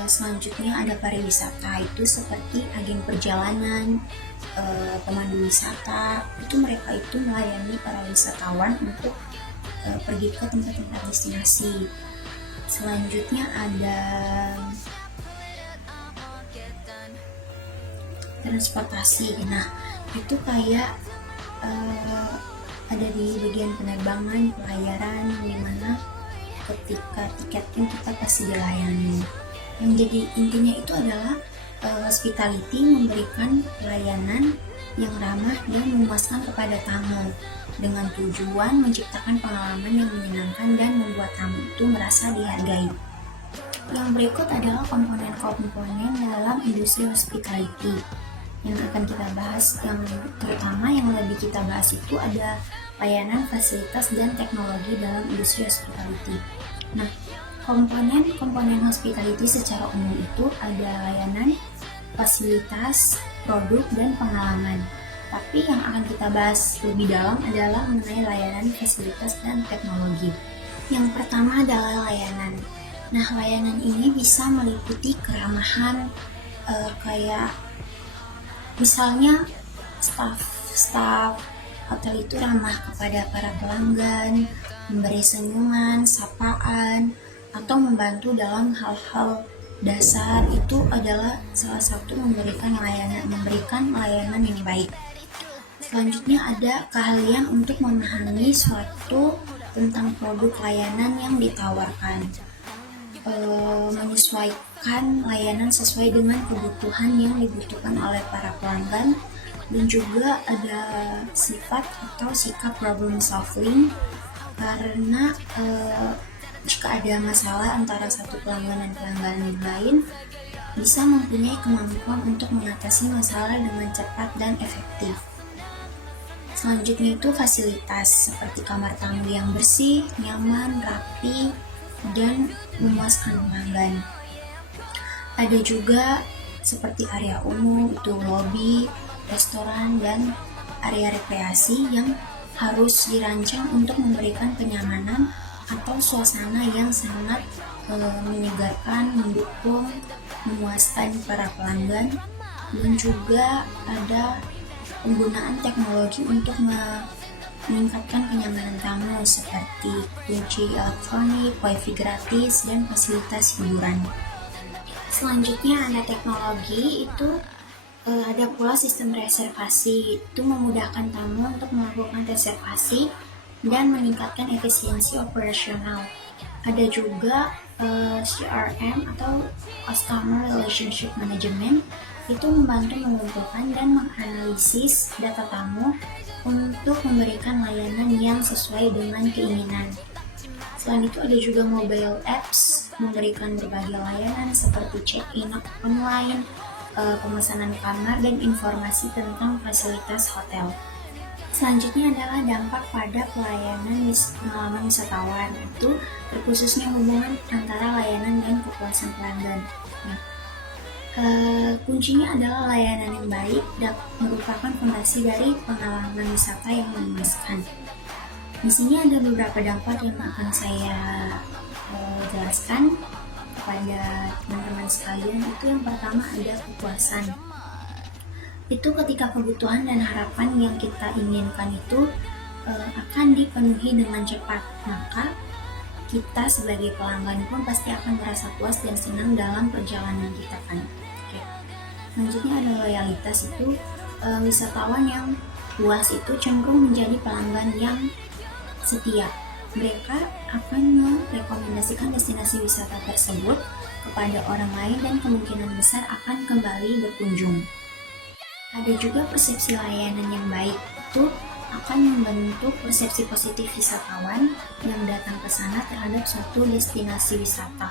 Selanjutnya ada pariwisata, itu seperti agen perjalanan, pemandu wisata, itu mereka itu melayani para wisatawan untuk pergi ke tempat-tempat destinasi. Selanjutnya ada transportasi. Nah, itu kayak ada di bagian penerbangan, pelayaran, dimana ketika tiketing kita pasti dilayani. Yang jadi intinya itu adalah hospitality memberikan pelayanan yang ramah dan memuaskan kepada tamu dengan tujuan menciptakan pengalaman yang menyenangkan dan membuat tamu itu merasa dihargai. Yang berikut adalah komponen-komponen dalam industri hospitality yang akan kita bahas. Yang terutama yang lebih kita bahas itu ada layanan, fasilitas, dan teknologi dalam industri hospitality. Nah, komponen hospitality secara umum itu ada layanan, fasilitas, produk, dan pengalaman. Tapi yang akan kita bahas lebih dalam adalah mengenai layanan, fasilitas, dan teknologi. Yang pertama adalah layanan. Nah, layanan ini bisa meliputi keramahan, kayak misalnya staf hotel itu ramah kepada para pelanggan, memberi senyuman, sapaan, atau membantu dalam hal-hal dasar, itu adalah salah satu memberikan layanan yang baik. Selanjutnya ada keahlian untuk memahami suatu tentang produk layanan yang ditawarkan, menyesuaikan layanan sesuai dengan kebutuhan yang dibutuhkan oleh para pelanggan, dan juga ada sifat atau sikap problem solving, karena jika ada masalah antara satu pelanggan dan pelanggan yang lain, bisa mempunyai kemampuan untuk mengatasi masalah dengan cepat dan efektif. Selanjutnya itu fasilitas, seperti kamar tamu yang bersih, nyaman, rapi, dan memuaskan pelanggan. Ada juga seperti area umum, itu lobi, restoran, dan area rekreasi yang harus dirancang untuk memberikan kenyamanan atau suasana yang sangat menyegarkan, mendukung, memuaskan para pelanggan. Dan juga ada penggunaan teknologi untuk meningkatkan kenyamanan tamu seperti kunci elektronik, wifi gratis, dan fasilitas hiburan. Selanjutnya ada teknologi, itu ada pula sistem reservasi, itu memudahkan tamu untuk melakukan reservasi dan meningkatkan efisiensi operasional. Ada juga CRM atau Customer Relationship Management, itu membantu mengumpulkan dan menganalisis data tamu untuk memberikan layanan yang sesuai dengan keinginan. Selain itu ada juga mobile apps, memberikan berbagai layanan seperti check-in online, pemesanan kamar, dan informasi tentang fasilitas hotel. Selanjutnya adalah dampak pada pelayanan pengalaman wisatawan, itu terkhususnya hubungan antara layanan dan kepuasan pelanggan. Nah, kuncinya adalah layanan yang baik dan merupakan fondasi dari pengalaman wisata yang memuaskan. Di sini ada beberapa dampak yang akan saya jelaskan kepada teman-teman sekalian. Itu yang pertama ada kepuasan. Itu ketika kebutuhan dan harapan yang kita inginkan itu akan dipenuhi dengan cepat, maka kita sebagai pelanggan pun pasti akan merasa puas dan senang dalam perjalanan kita kan. Oke. Selanjutnya ada loyalitas, itu wisatawan yang puas itu cenderung menjadi pelanggan yang setia. Mereka akan merekomendasikan destinasi wisata tersebut kepada orang lain dan kemungkinan besar akan kembali berkunjung. Ada juga persepsi layanan yang baik, itu akan membentuk persepsi positif wisatawan yang datang ke sana terhadap suatu destinasi wisata.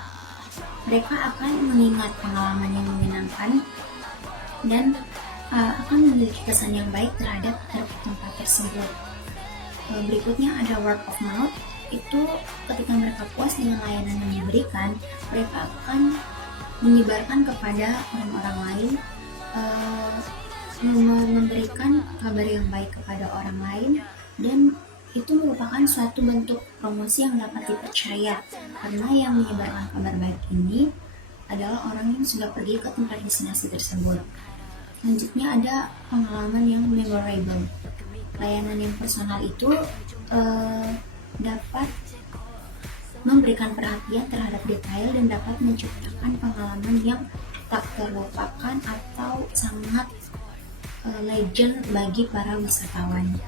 Mereka akan mengingat pengalaman yang menyenangkan dan akan memiliki kesan yang baik terhadap tempat tersebut. Berikutnya ada word of mouth. Itu ketika mereka puas dengan layanan yang diberikan, mereka akan menyebarkan kepada orang-orang lain, memberikan kabar yang baik kepada orang lain, dan itu merupakan suatu bentuk promosi yang dapat dipercaya karena yang menyebarkan kabar baik ini adalah orang yang sudah pergi ke tempat destinasi tersebut. Selanjutnya ada pengalaman yang memorable. Layanan yang personal itu dapat memberikan perhatian terhadap detail dan dapat menciptakan pengalaman yang tak terlupakan atau sangat legend bagi para wisatawan.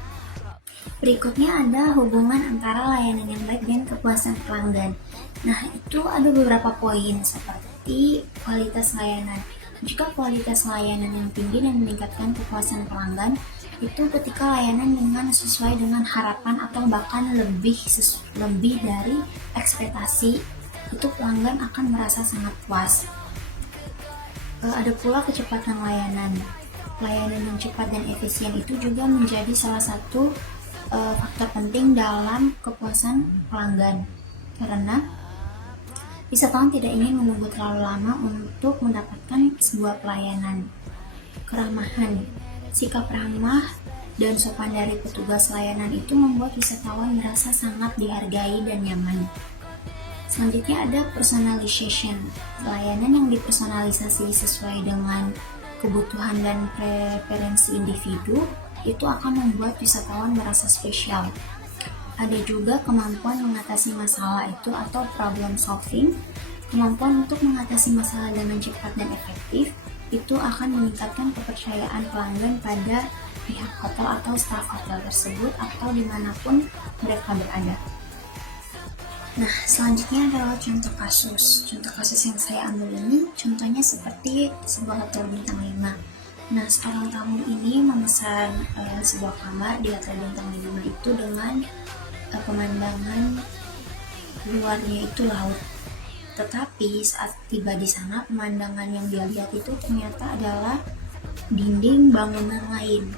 Berikutnya ada hubungan antara layanan yang baik dan kepuasan pelanggan. Nah, itu ada beberapa poin seperti kualitas layanan. Jika kualitas layanan yang tinggi dan meningkatkan kepuasan pelanggan, itu ketika layanan dengan sesuai dengan harapan atau bahkan lebih dari ekspektasi, itu pelanggan akan merasa sangat puas. Ada pula kecepatan layanan. Layanan yang cepat dan efisien itu juga menjadi salah satu faktor penting dalam kepuasan pelanggan, karena wisatawan tidak ingin menunggu terlalu lama untuk mendapatkan sebuah pelayanan. Keramahan, sikap ramah dan sopan dari petugas layanan itu membuat wisatawan merasa sangat dihargai dan nyaman. Selanjutnya ada personalization, layanan yang dipersonalisasi sesuai dengan kebutuhan dan preferensi individu itu akan membuat wisatawan merasa spesial. Ada juga kemampuan mengatasi masalah itu atau problem solving. Kemampuan untuk mengatasi masalah dengan cepat dan efektif itu akan meningkatkan kepercayaan pelanggan pada pihak hotel atau staf hotel tersebut atau dimanapun mereka berada. Nah, selanjutnya adalah contoh kasus. Contoh kasus yang saya ambil ini contohnya seperti sebuah hotel bintang 5. Nah, seorang tamu ini memesan sebuah kamar di hotel bintang 5 itu dengan pemandangan luarnya itu laut. Tetapi saat tiba di sana, pemandangan yang dia lihat itu ternyata adalah dinding bangunan lain.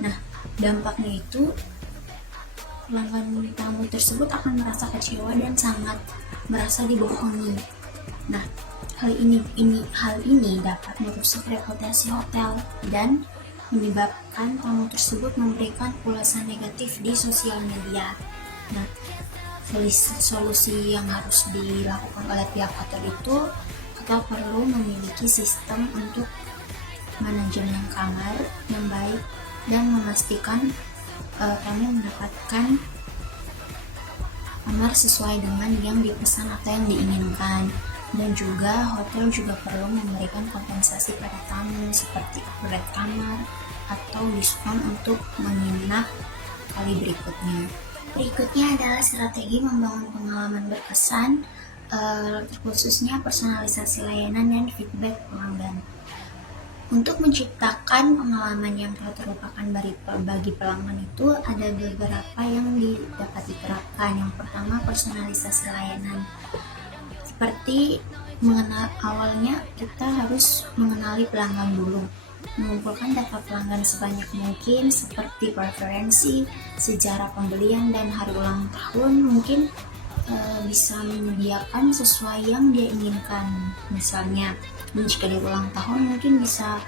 Nah, dampaknya itu pelanggan tamu tersebut akan merasa kecewa dan sangat merasa dibohongi. Nah, hal ini dapat merusak reputasi hotel dan menyebabkan tamu tersebut memberikan ulasan negatif di sosial media. Nah, solusi yang harus dilakukan oleh pihak hotel itu, hotel perlu memiliki sistem untuk manajemen kamar yang baik dan memastikan kami mendapatkan kamar sesuai dengan yang dipesan atau yang diinginkan. Dan juga hotel juga perlu memberikan kompensasi pada tamu seperti upgrade kamar atau diskon untuk menginap kali berikutnya. Berikutnya adalah strategi membangun pengalaman berkesan, khususnya personalisasi layanan dan feedback pelanggan. Untuk menciptakan pengalaman yang tak terlupakan bagi pelanggan itu ada beberapa yang dapat diterapkan. Yang pertama, personalisasi layanan. Seperti awalnya kita harus mengenali pelanggan dulu, mengumpulkan data pelanggan sebanyak mungkin seperti preferensi, sejarah pembelian, dan hari ulang tahun. Mungkin bisa menyediakan sesuai yang dia inginkan. Misalnya, jika dia ulang tahun mungkin bisa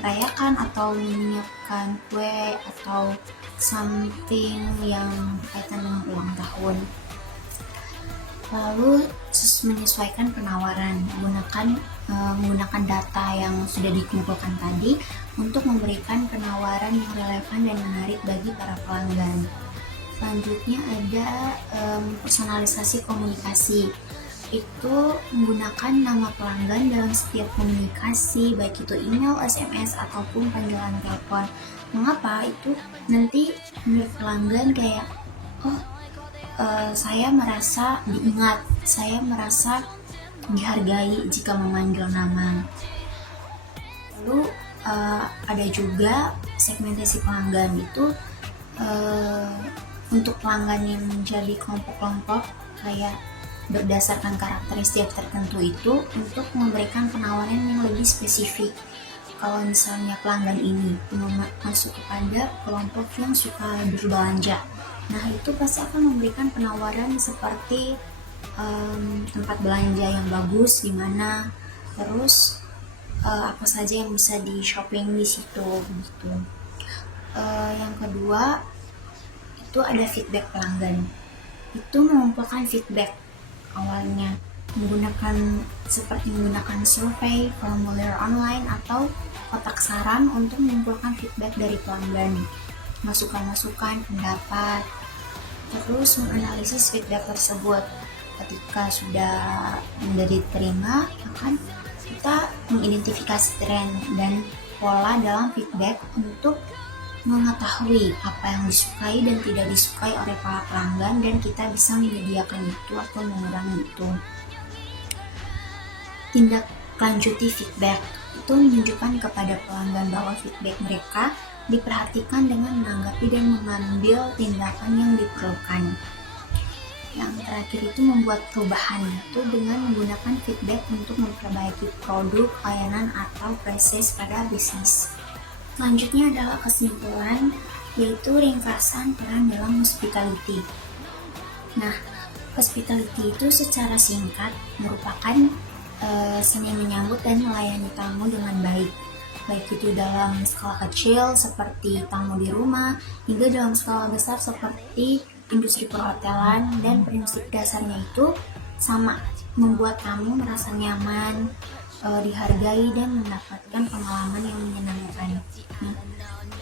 merayakan atau menyiapkan kue atau something yang berkaitan dengan ulang tahun. Lalu menyesuaikan penawaran, menggunakan data yang sudah dikumpulkan tadi untuk memberikan penawaran yang relevan dan menarik bagi para pelanggan. Selanjutnya ada personalisasi komunikasi. Itu menggunakan nama pelanggan dalam setiap komunikasi, baik itu email, SMS, ataupun panggilan telepon. Mengapa? Itu nanti menurut pelanggan kayak, saya merasa diingat, saya merasa dihargai jika memanggil nama. Lalu ada juga segmentasi pelanggan. Itu untuk pelanggan yang menjadi kelompok-kelompok kayak berdasarkan karakteristik tertentu itu untuk memberikan penawaran yang lebih spesifik. Kalau misalnya pelanggan ini masuk kepada kelompok yang suka berbelanja, nah itu pasti akan memberikan penawaran seperti tempat belanja yang bagus di mana, terus apa saja yang bisa di shopping di situ gitu. Yang kedua itu ada feedback pelanggan. Itu mengumpulkan feedback awalnya seperti menggunakan survei, formulir online, atau kotak saran untuk mengumpulkan feedback dari pelanggan, masukan-masukan, pendapat, terus menganalisis feedback tersebut. Ketika sudah diterima, akan kita mengidentifikasi tren dan pola dalam feedback untuk mengetahui apa yang disukai dan tidak disukai oleh para pelanggan, dan kita bisa menyediakan itu atau mengurangi itu. Tindak lanjuti feedback itu menunjukkan kepada pelanggan bahwa feedback mereka diperhatikan dengan menanggapi dan mengambil tindakan yang diperlukan. Yang terakhir itu membuat perubahan, itu dengan menggunakan feedback untuk memperbaiki produk, layanan, atau proses pada bisnis. Selanjutnya adalah kesimpulan, yaitu ringkasan peran dalam hospitality. Nah, hospitality itu secara singkat merupakan seni menyambut dan melayani tamu dengan baik itu dalam skala kecil seperti tamu di rumah, hingga dalam skala besar seperti industri perhotelan, dan prinsip dasarnya itu sama, membuat tamu merasa nyaman, dihargai, dan mendapatkan pengalaman yang menyenangkan.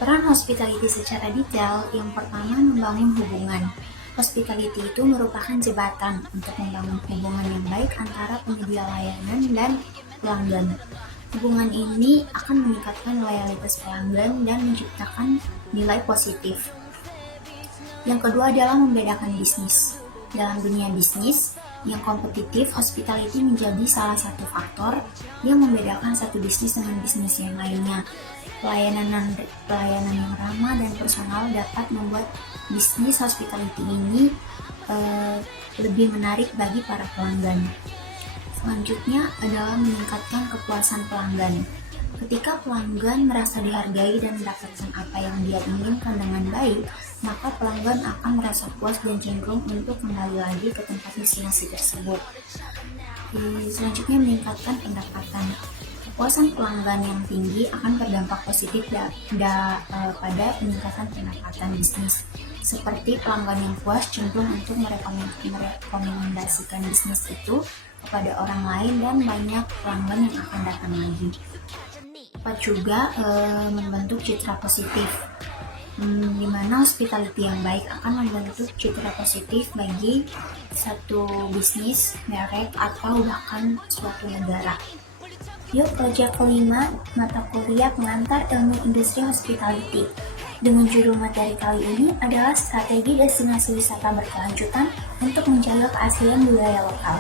Peran hospitality secara detail, yang pertama membangun hubungan. Hospitality itu merupakan jembatan untuk membangun hubungan yang baik antara penyedia layanan dan pelanggan. Hubungan ini akan meningkatkan loyalitas pelanggan dan menciptakan nilai positif. Yang kedua adalah membedakan bisnis. Dalam dunia bisnis yang kompetitif, hospitality menjadi salah satu faktor yang membedakan satu bisnis dengan bisnis yang lainnya. Pelayanan yang ramah dan personal dapat membuat bisnis hospitality ini lebih menarik bagi para pelanggan. Selanjutnya adalah meningkatkan kepuasan pelanggan. Ketika pelanggan merasa dihargai dan mendapatkan apa yang dia inginkan dengan baik, maka pelanggan akan merasa puas dan cenderung untuk kembali lagi ke tempat destinasi tersebut. Selanjutnya, meningkatkan pendapatan. Kepuasan pelanggan yang tinggi akan berdampak positif pada peningkatan pendapatan bisnis. Seperti pelanggan yang puas cenderung untuk merekomendasikan bisnis itu kepada orang lain, dan banyak pelanggan yang akan datang lagi. Dapat juga membentuk citra positif, di mana hospitality yang baik akan membentuk citra positif bagi satu bisnis, merek, atau bahkan suatu negara. Yuk, proyek kelima, mata kuliah pengantar ilmu industri hospitality. Dengan judul materi kali ini adalah strategi destinasi wisata berkelanjutan untuk menjaga keaslian budaya lokal.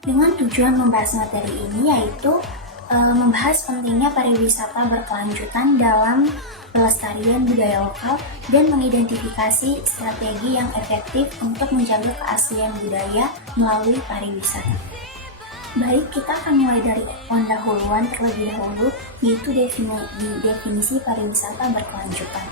Dengan tujuan membahas materi ini yaitu membahas pentingnya pariwisata berkelanjutan dalam pelestarian budaya lokal dan mengidentifikasi strategi yang efektif untuk menjaga keaslian budaya melalui pariwisata. Baik, kita akan mulai dari pendahuluan terlebih dahulu, yaitu definisi pariwisata berkelanjutan.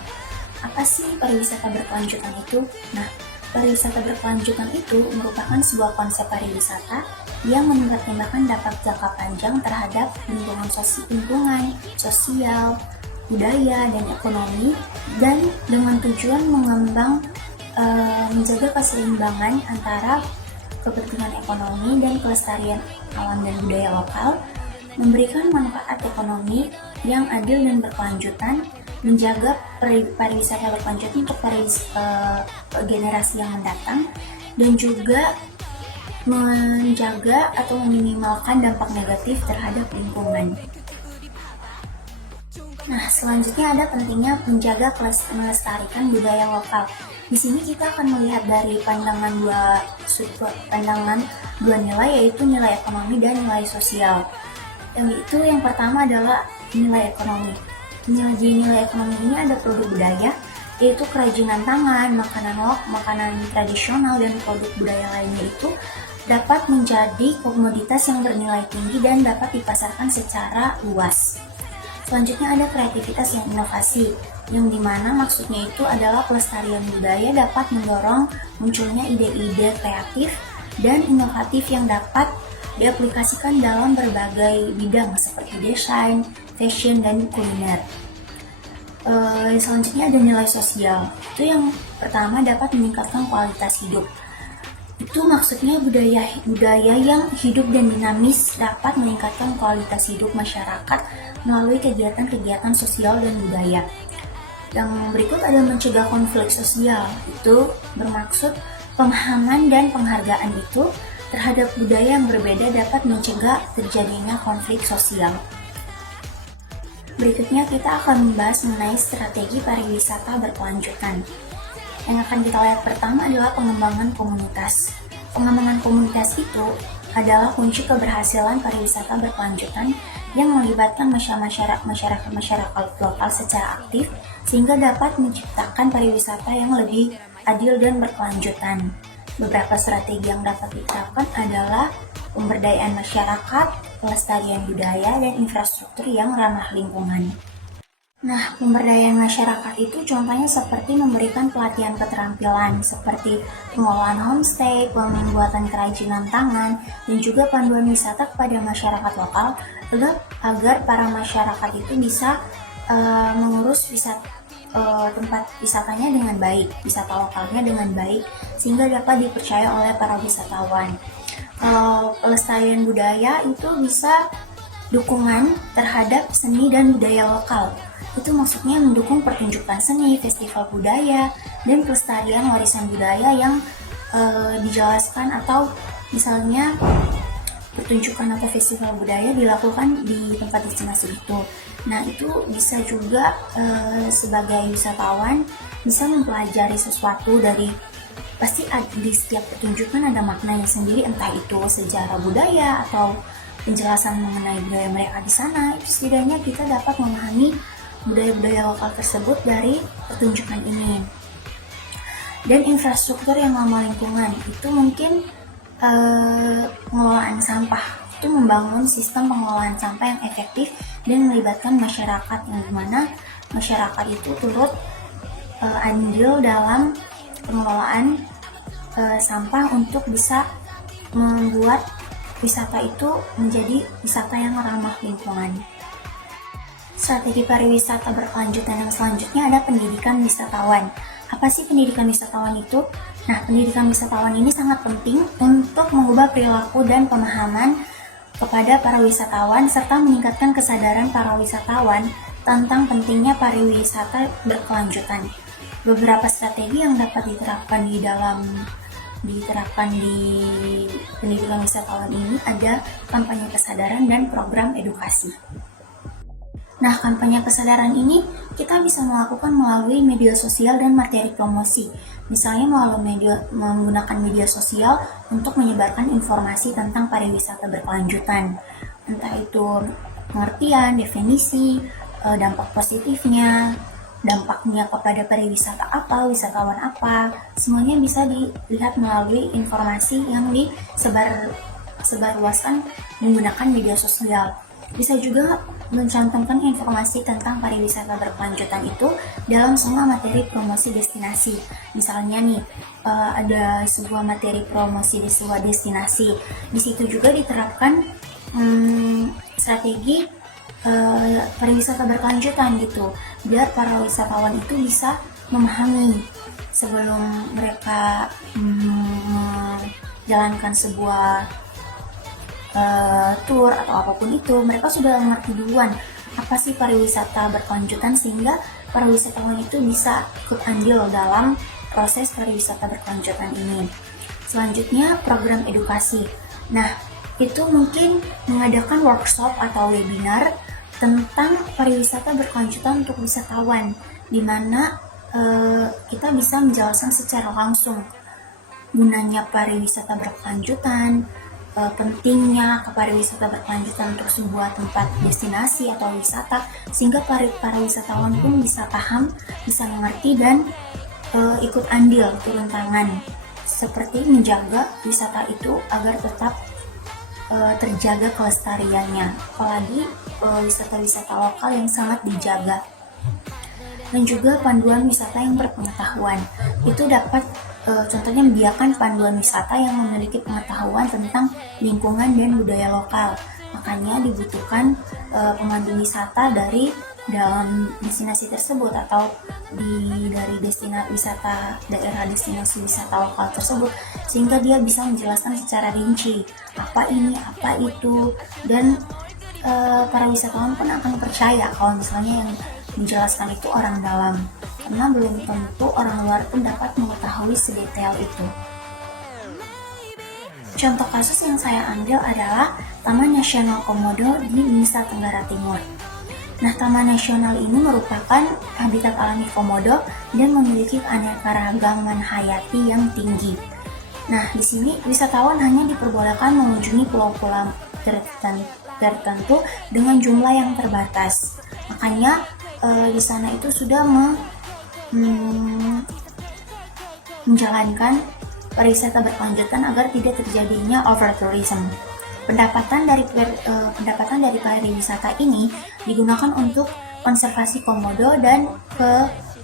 Apa sih pariwisata berkelanjutan itu? Nah, pariwisata berkelanjutan itu merupakan sebuah konsep pariwisata yang menimba-nimbakan dampak jangka panjang terhadap lingkungan sosial, budaya, dan ekonomi, dan dengan tujuan menjaga keseimbangan antara kepentingan ekonomi dan kelestarian alam dan budaya lokal, memberikan manfaat ekonomi yang adil dan berkelanjutan, menjaga pariwisata berkelanjutan untuk generasi yang mendatang, dan juga menjaga atau meminimalkan dampak negatif terhadap lingkungan. Nah, selanjutnya ada pentingnya menjaga melestarikan budaya lokal. Di sini kita akan melihat dari pandangan dua nilai, yaitu nilai ekonomi dan nilai sosial. Yang pertama adalah nilai ekonomi. Nilai ekonomi ini ada produk budaya yaitu kerajinan tangan, makanan tradisional, dan produk budaya lainnya itu dapat menjadi komoditas yang bernilai tinggi dan dapat dipasarkan secara luas. Selanjutnya ada kreativitas yang inovasi, yang dimana maksudnya itu adalah pelestarian budaya dapat mendorong munculnya ide-ide kreatif dan inovatif yang dapat diaplikasikan dalam berbagai bidang seperti desain, fashion, dan kuliner. Selanjutnya ada nilai sosial. Itu yang pertama dapat meningkatkan kualitas hidup. Itu maksudnya budaya yang hidup dan dinamis dapat meningkatkan kualitas hidup masyarakat melalui kegiatan-kegiatan sosial dan budaya. Yang berikut ada mencegah konflik sosial. Itu bermaksud pemahaman dan penghargaan itu terhadap budaya yang berbeda dapat mencegah terjadinya konflik sosial. Berikutnya kita akan membahas mengenai strategi pariwisata berkelanjutan. Yang akan kita lihat pertama adalah pengembangan komunitas. Pengembangan komunitas itu adalah kunci keberhasilan pariwisata berkelanjutan yang melibatkan masyarakat lokal secara aktif sehingga dapat menciptakan pariwisata yang lebih adil dan berkelanjutan. Beberapa strategi yang dapat diterapkan adalah pemberdayaan masyarakat, pelestarian budaya, dan infrastruktur yang ramah lingkungan. Nah, pemberdayaan masyarakat itu contohnya seperti memberikan pelatihan keterampilan seperti pengolahan homestay, pembuatan kerajinan tangan, dan juga panduan wisata kepada masyarakat lokal agar para masyarakat itu bisa mengurus tempat wisatanya dengan baik, wisata lokalnya dengan baik, sehingga dapat dipercaya oleh para wisatawan. Pelestarian budaya itu bisa dukungan terhadap seni dan budaya lokal. Itu maksudnya mendukung pertunjukan seni, festival budaya, dan pelestarian warisan budaya yang dijelaskan atau misalnya pertunjukan atau festival budaya dilakukan di tempat destinasi itu. Nah, itu bisa juga sebagai wisatawan bisa mempelajari sesuatu dari pasti di setiap pertunjukan ada maknanya sendiri, entah itu sejarah budaya atau penjelasan mengenai budaya mereka di sana. Itu setidaknya kita dapat memahami budaya-budaya lokal tersebut dari pertunjukan ini. Dan infrastruktur yang ramah lingkungan itu mungkin pengelolaan sampah, itu membangun sistem pengelolaan sampah yang efektif dan melibatkan masyarakat, yang dimana masyarakat itu turut andil dalam pengelolaan sampah untuk bisa membuat wisata itu menjadi wisata yang ramah lingkungan. Strategi pariwisata berkelanjutan yang selanjutnya ada pendidikan wisatawan. Apa sih pendidikan wisatawan itu? Nah, pendidikan wisatawan ini sangat penting untuk mengubah perilaku dan pemahaman kepada para wisatawan serta meningkatkan kesadaran para wisatawan tentang pentingnya pariwisata berkelanjutan. Beberapa strategi yang dapat diterapkan di pendidikan wisatawan ini ada kampanye kesadaran dan program edukasi. Nah, kampanye kesadaran ini kita bisa melakukan melalui media sosial dan materi promosi. Misalnya menggunakan media sosial untuk menyebarkan informasi tentang pariwisata berkelanjutan. Entah itu pengertian, definisi, dampak positifnya, dampaknya kepada pariwisata apa, wisatawan apa, semuanya bisa dilihat melalui informasi yang disebarluaskan menggunakan media sosial. Bisa juga mencantumkan informasi tentang pariwisata berkelanjutan itu dalam semua materi promosi destinasi. Misalnya nih, ada sebuah materi promosi di sebuah destinasi. Di situ juga diterapkan strategi pariwisata berkelanjutan gitu, biar para wisatawan itu bisa memahami sebelum mereka menjalankan sebuah tour atau apapun itu, mereka sudah mengerti duluan apa sih pariwisata berkelanjutan, sehingga para wisatawan itu bisa ikut andil dalam proses pariwisata berkelanjutan ini. Selanjutnya, program edukasi. Nah, itu mungkin mengadakan workshop atau webinar tentang pariwisata berkelanjutan untuk wisatawan, di mana kita bisa menjelaskan secara langsung gunanya pariwisata berkelanjutan, pentingnya pariwisata berkelanjutan untuk sebuah tempat destinasi atau wisata, sehingga para wisatawan pun bisa paham, bisa mengerti dan ikut andil turun tangan, seperti menjaga wisata itu agar tetap terjaga kelestariannya, apalagi wisata-wisata lokal yang sangat dijaga. Dan juga panduan wisata yang berpengetahuan, itu dapat contohnya menyediakan panduan wisata yang memiliki pengetahuan tentang lingkungan dan budaya lokal. Makanya dibutuhkan pemandu wisata dari dalam destinasi tersebut atau dari destinasi wisata daerah, destinasi wisata lokal tersebut, sehingga dia bisa menjelaskan secara rinci apa ini, apa itu, dan para wisatawan pun akan percaya kalau misalnya yang menjelaskan itu orang dalam, karena belum tentu orang luar pun dapat mengetahui sedetail itu. Contoh kasus yang saya ambil adalah Taman Nasional Komodo di Nusa Tenggara Timur. Nah, Taman Nasional ini merupakan habitat alami komodo dan memiliki keanekaragaman hayati yang tinggi. Nah, di sini wisatawan hanya diperbolehkan mengunjungi pulau-pulau tertentu dengan jumlah yang terbatas. Makanya di sana itu sudah menjalankan pariwisata berkelanjutan agar tidak terjadinya overtourism. Pendapatan dari pariwisata ini digunakan untuk konservasi komodo dan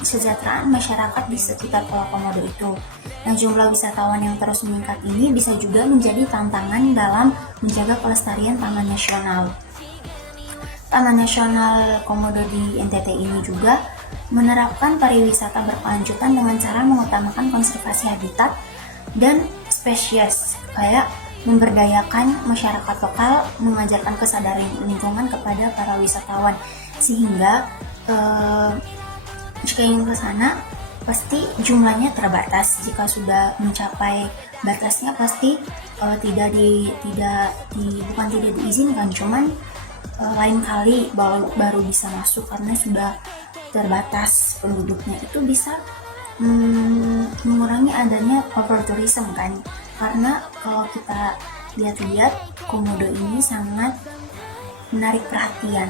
kesejahteraan masyarakat di sekitar Pulau Komodo itu. Nah, jumlah wisatawan yang terus meningkat ini bisa juga menjadi tantangan dalam menjaga kelestarian Taman Nasional. Taman Nasional Komodo di NTT ini juga menerapkan pariwisata berkelanjutan dengan cara mengutamakan konservasi habitat dan spesies, kayak memberdayakan masyarakat lokal, mengajarkan kesadaran lingkungan kepada para wisatawan, sehingga jika ingin ke sana pasti jumlahnya terbatas. Jika sudah mencapai batasnya pasti bukan tidak diizinkan, cuman lain kali baru bisa masuk karena sudah terbatas penduduknya. Itu bisa mengurangi adanya overtourism kan, karena kalau kita lihat-lihat Komodo ini sangat menarik perhatian.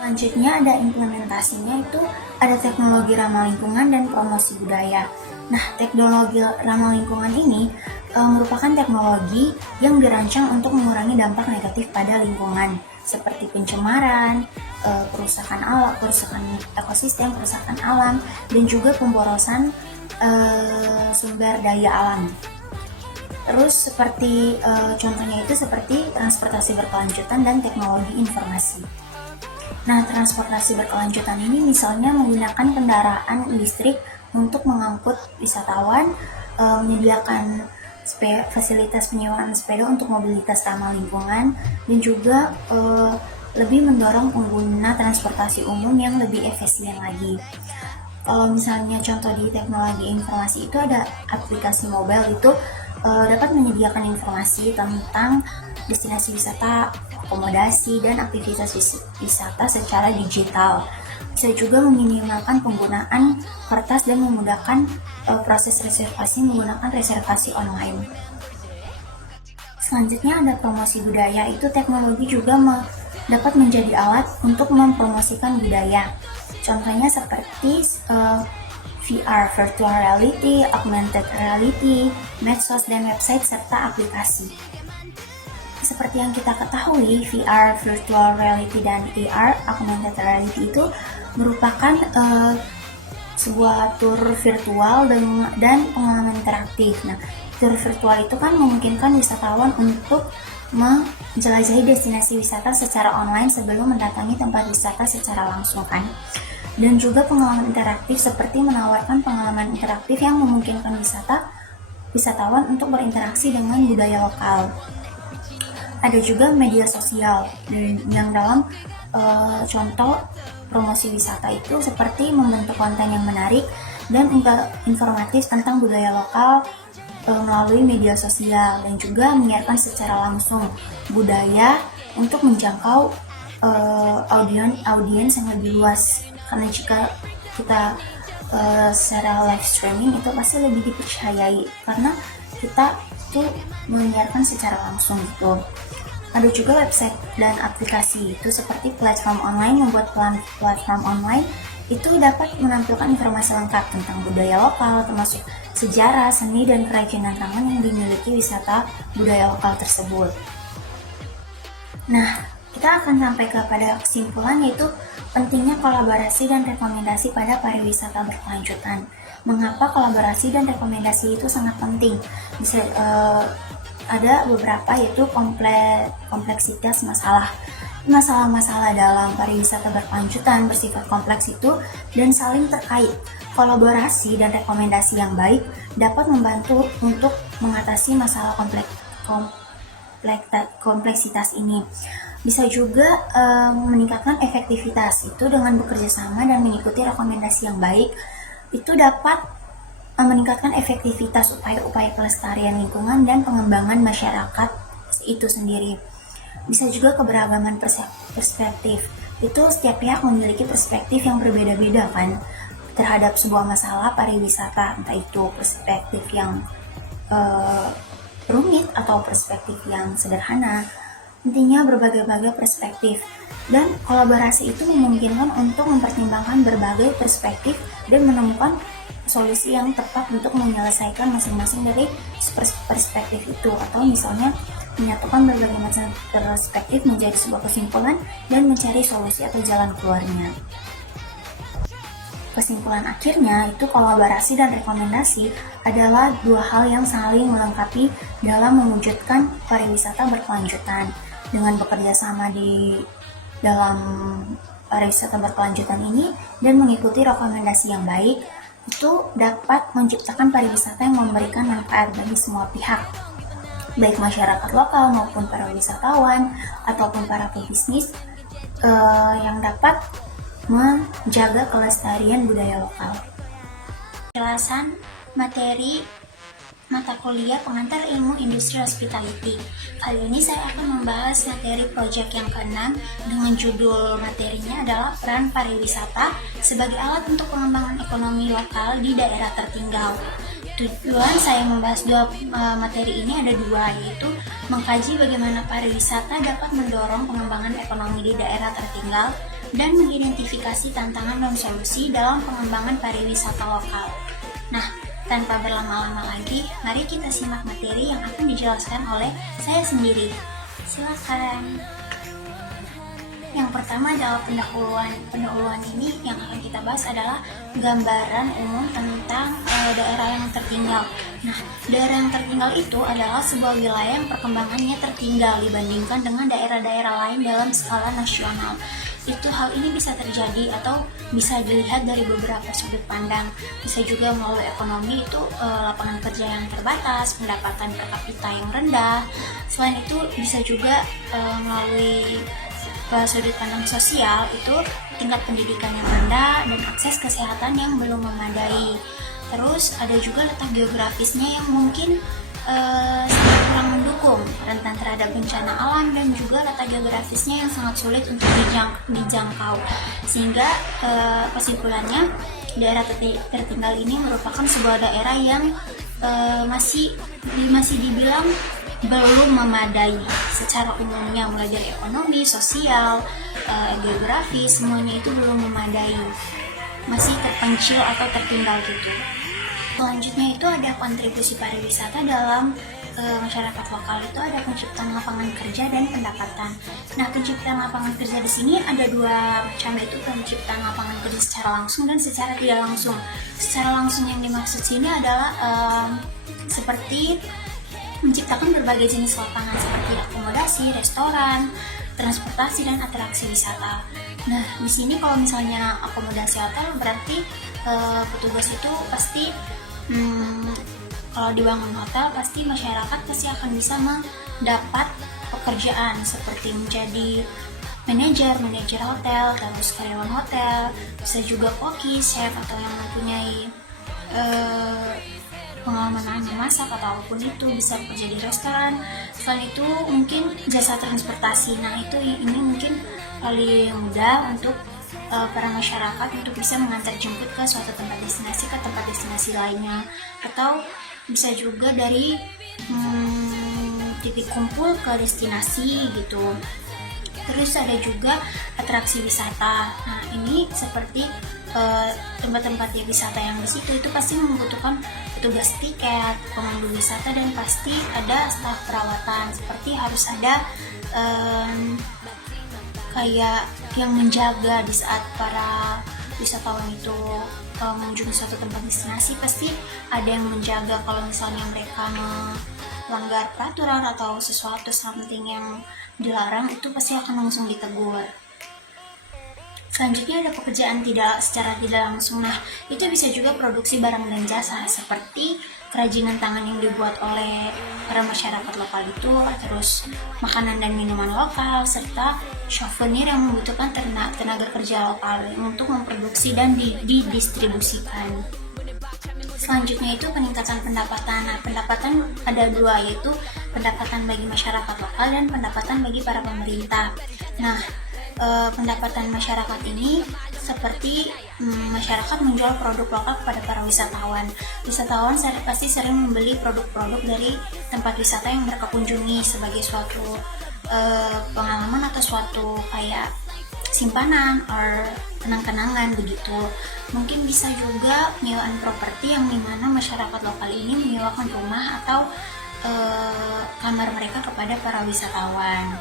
Selanjutnya ada implementasinya, itu ada teknologi ramah lingkungan dan promosi budaya. Nah, teknologi ramah lingkungan ini merupakan teknologi yang dirancang untuk mengurangi dampak negatif pada lingkungan, seperti pencemaran, kerusakan alam, kerusakan ekosistem, kerusakan alam, dan juga pemborosan sumber daya alam. Terus seperti contohnya itu seperti transportasi berkelanjutan dan teknologi informasi. Nah, transportasi berkelanjutan ini misalnya menggunakan kendaraan listrik untuk mengangkut wisatawan, menyediakan fasilitas penyewaan sepeda untuk mobilitas ramah lingkungan, dan juga lebih mendorong pengguna transportasi umum yang lebih efisien lagi. Kalau misalnya contoh di teknologi informasi itu ada aplikasi mobile, itu dapat menyediakan informasi tentang destinasi wisata, akomodasi, dan aktivitas wisata secara digital. Bisa juga meminimalkan penggunaan kertas dan memudahkan proses reservasi menggunakan reservasi online. Selanjutnya ada promosi budaya, itu teknologi juga dapat menjadi alat untuk mempromosikan budaya. Contohnya seperti VR, virtual reality, augmented reality, medsos, dan website, serta aplikasi. Seperti yang kita ketahui, VR, virtual reality, dan AR, augmented reality itu merupakan sebuah tour virtual dan pengalaman interaktif. Nah, tour virtual itu kan memungkinkan wisatawan untuk menjelajahi destinasi wisata secara online sebelum mendatangi tempat wisata secara langsung kan. Dan juga pengalaman interaktif seperti menawarkan pengalaman interaktif yang memungkinkan wisatawan untuk berinteraksi dengan budaya lokal. Ada juga media sosial, yang dalam contoh promosi wisata itu seperti membentuk konten yang menarik dan informatif tentang budaya lokal melalui media sosial, dan juga menyiarkan secara langsung budaya untuk menjangkau audiens yang lebih luas. Karena jika kita secara live streaming itu pasti lebih dipercayai, karena kita itu menyiarkan secara langsung gitu. Ada juga website dan aplikasi itu seperti platform online. Membuat platform online itu dapat menampilkan informasi lengkap tentang budaya lokal, termasuk sejarah, seni, dan kerajinan tangan yang dimiliki wisata budaya lokal tersebut. Nah, kita akan sampai kepada kesimpulan, yaitu pentingnya kolaborasi dan rekomendasi pada pariwisata berkelanjutan. Mengapa kolaborasi dan rekomendasi itu sangat penting? Bisa ada beberapa, yaitu kompleksitas masalah-masalah dalam pariwisata berkelanjutan bersifat kompleks itu dan saling terkait. Kolaborasi dan rekomendasi yang baik dapat membantu untuk mengatasi masalah kompleksitas ini. Bisa juga meningkatkan efektivitas itu dengan bekerja sama dan mengikuti rekomendasi yang baik. Itu dapat meningkatkan efektivitas upaya-upaya pelestarian lingkungan dan pengembangan masyarakat itu sendiri. Bisa juga keberagaman perspektif. Itu setiap pihak memiliki perspektif yang berbeda-beda kan terhadap sebuah masalah pariwisata, entah itu perspektif yang rumit atau perspektif yang sederhana. Intinya berbagai-bagai perspektif, dan kolaborasi itu memungkinkan untuk mempertimbangkan berbagai perspektif dan menemukan solusi yang tepat untuk menyelesaikan masing-masing dari perspektif itu, atau misalnya menyatukan berbagai macam perspektif menjadi sebuah kesimpulan dan mencari solusi atau jalan keluarnya. Kesimpulan akhirnya itu kolaborasi dan rekomendasi adalah dua hal yang saling melengkapi dalam mewujudkan pariwisata berkelanjutan. Dengan bekerja sama di dalam pariwisata berkelanjutan ini dan mengikuti rekomendasi yang baik, itu dapat menciptakan pariwisata yang memberikan manfaat bagi semua pihak, baik masyarakat lokal maupun para wisatawan ataupun para pebisnis yang dapat menjaga kelestarian budaya lokal. Penjelasan materi mata kuliah pengantar ilmu industri hospitality. Kali ini saya akan membahas materi proyek yang ke-6 dengan judul materinya adalah peran pariwisata sebagai alat untuk pengembangan ekonomi lokal di daerah tertinggal. Tujuan saya membahas materi ini ada dua, yaitu mengkaji bagaimana pariwisata dapat mendorong pengembangan ekonomi di daerah tertinggal dan mengidentifikasi tantangan dan solusi dalam pengembangan pariwisata lokal. Nah, tanpa berlama-lama lagi, mari kita simak materi yang akan dijelaskan oleh saya sendiri. Silakan. Yang pertama adalah pendahuluan. Pendahuluan ini yang akan kita bahas adalah gambaran umum tentang daerah yang tertinggal. Nah, daerah yang tertinggal itu adalah sebuah wilayah yang perkembangannya tertinggal dibandingkan dengan daerah-daerah lain dalam skala nasional. Hal ini bisa terjadi atau bisa dilihat dari beberapa sudut pandang. Bisa juga melalui ekonomi, itu lapangan kerja yang terbatas, pendapatan per kapita yang rendah. Selain itu bisa juga melalui sudut pandang sosial, itu tingkat pendidikan yang rendah dan akses kesehatan yang belum memadai. Terus ada juga letak geografisnya yang mungkin kurang mendukung, rentan terhadap bencana alam, dan juga letak geografisnya yang sangat sulit untuk dijangkau. Sehingga kesimpulannya, daerah tertinggal ini merupakan sebuah daerah yang masih dibilang belum memadai secara umumnya, mulai dari ekonomi, sosial, geografis, semuanya itu belum memadai, masih terpencil atau tertinggal gitu. Selanjutnya itu ada kontribusi pariwisata dalam masyarakat lokal. Itu ada penciptaan lapangan kerja dan pendapatan. Nah, penciptaan lapangan kerja di sini ada dua macam, yaitu penciptaan lapangan kerja secara langsung dan secara tidak langsung. Secara langsung yang dimaksud sini adalah seperti menciptakan berbagai jenis lapangan seperti akomodasi, restoran, transportasi, dan atraksi wisata. Nah, di sini kalau misalnya akomodasi hotel, berarti petugas itu pasti kalau dibangun hotel, pasti masyarakat pasti akan bisa mendapat pekerjaan seperti menjadi manajer hotel, terus karyawan hotel, bisa juga koki, chef, atau yang mempunyai pengalaman memasak atau apapun itu, bisa bekerja di restoran. Selain itu mungkin jasa transportasi. Nah, ini mungkin paling mudah untuk para masyarakat untuk bisa mengantar jemput ke suatu tempat destinasi ke tempat destinasi lainnya, atau bisa juga dari titik kumpul ke destinasi gitu. Terus ada juga atraksi wisata. Nah, ini seperti tempat-tempat wisata yang di situ itu pasti membutuhkan petugas tiket, pemandu wisata, dan pasti ada staf perawatan. Seperti harus ada kayak yang menjaga di saat para wisatawan itu mengunjungi suatu tempat destinasi, pasti ada yang menjaga kalau misalnya mereka melanggar peraturan atau sesuatu something yang dilarang, itu pasti akan langsung ditegur. Selanjutnya ada pekerjaan secara tidak langsung. Nah, itu bisa juga produksi barang dan jasa seperti kerajinan tangan yang dibuat oleh para masyarakat lokal itu, terus makanan dan minuman lokal, serta souvenir yang membutuhkan tenaga kerja lokal untuk memproduksi dan didistribusikan. Selanjutnya itu peningkatan pendapatan. Nah, pendapatan ada dua, yaitu pendapatan bagi masyarakat lokal dan pendapatan bagi para pemerintah. Nah, pendapatan masyarakat ini seperti masyarakat menjual produk lokal kepada para wisatawan. Wisatawan pasti sering membeli produk-produk dari tempat wisata yang mereka kunjungi sebagai suatu pengalaman atau suatu kayak simpanan or kenang-kenangan begitu. Mungkin bisa juga penyewaan properti yang dimana masyarakat lokal ini menyewakan rumah atau kamar mereka kepada para wisatawan.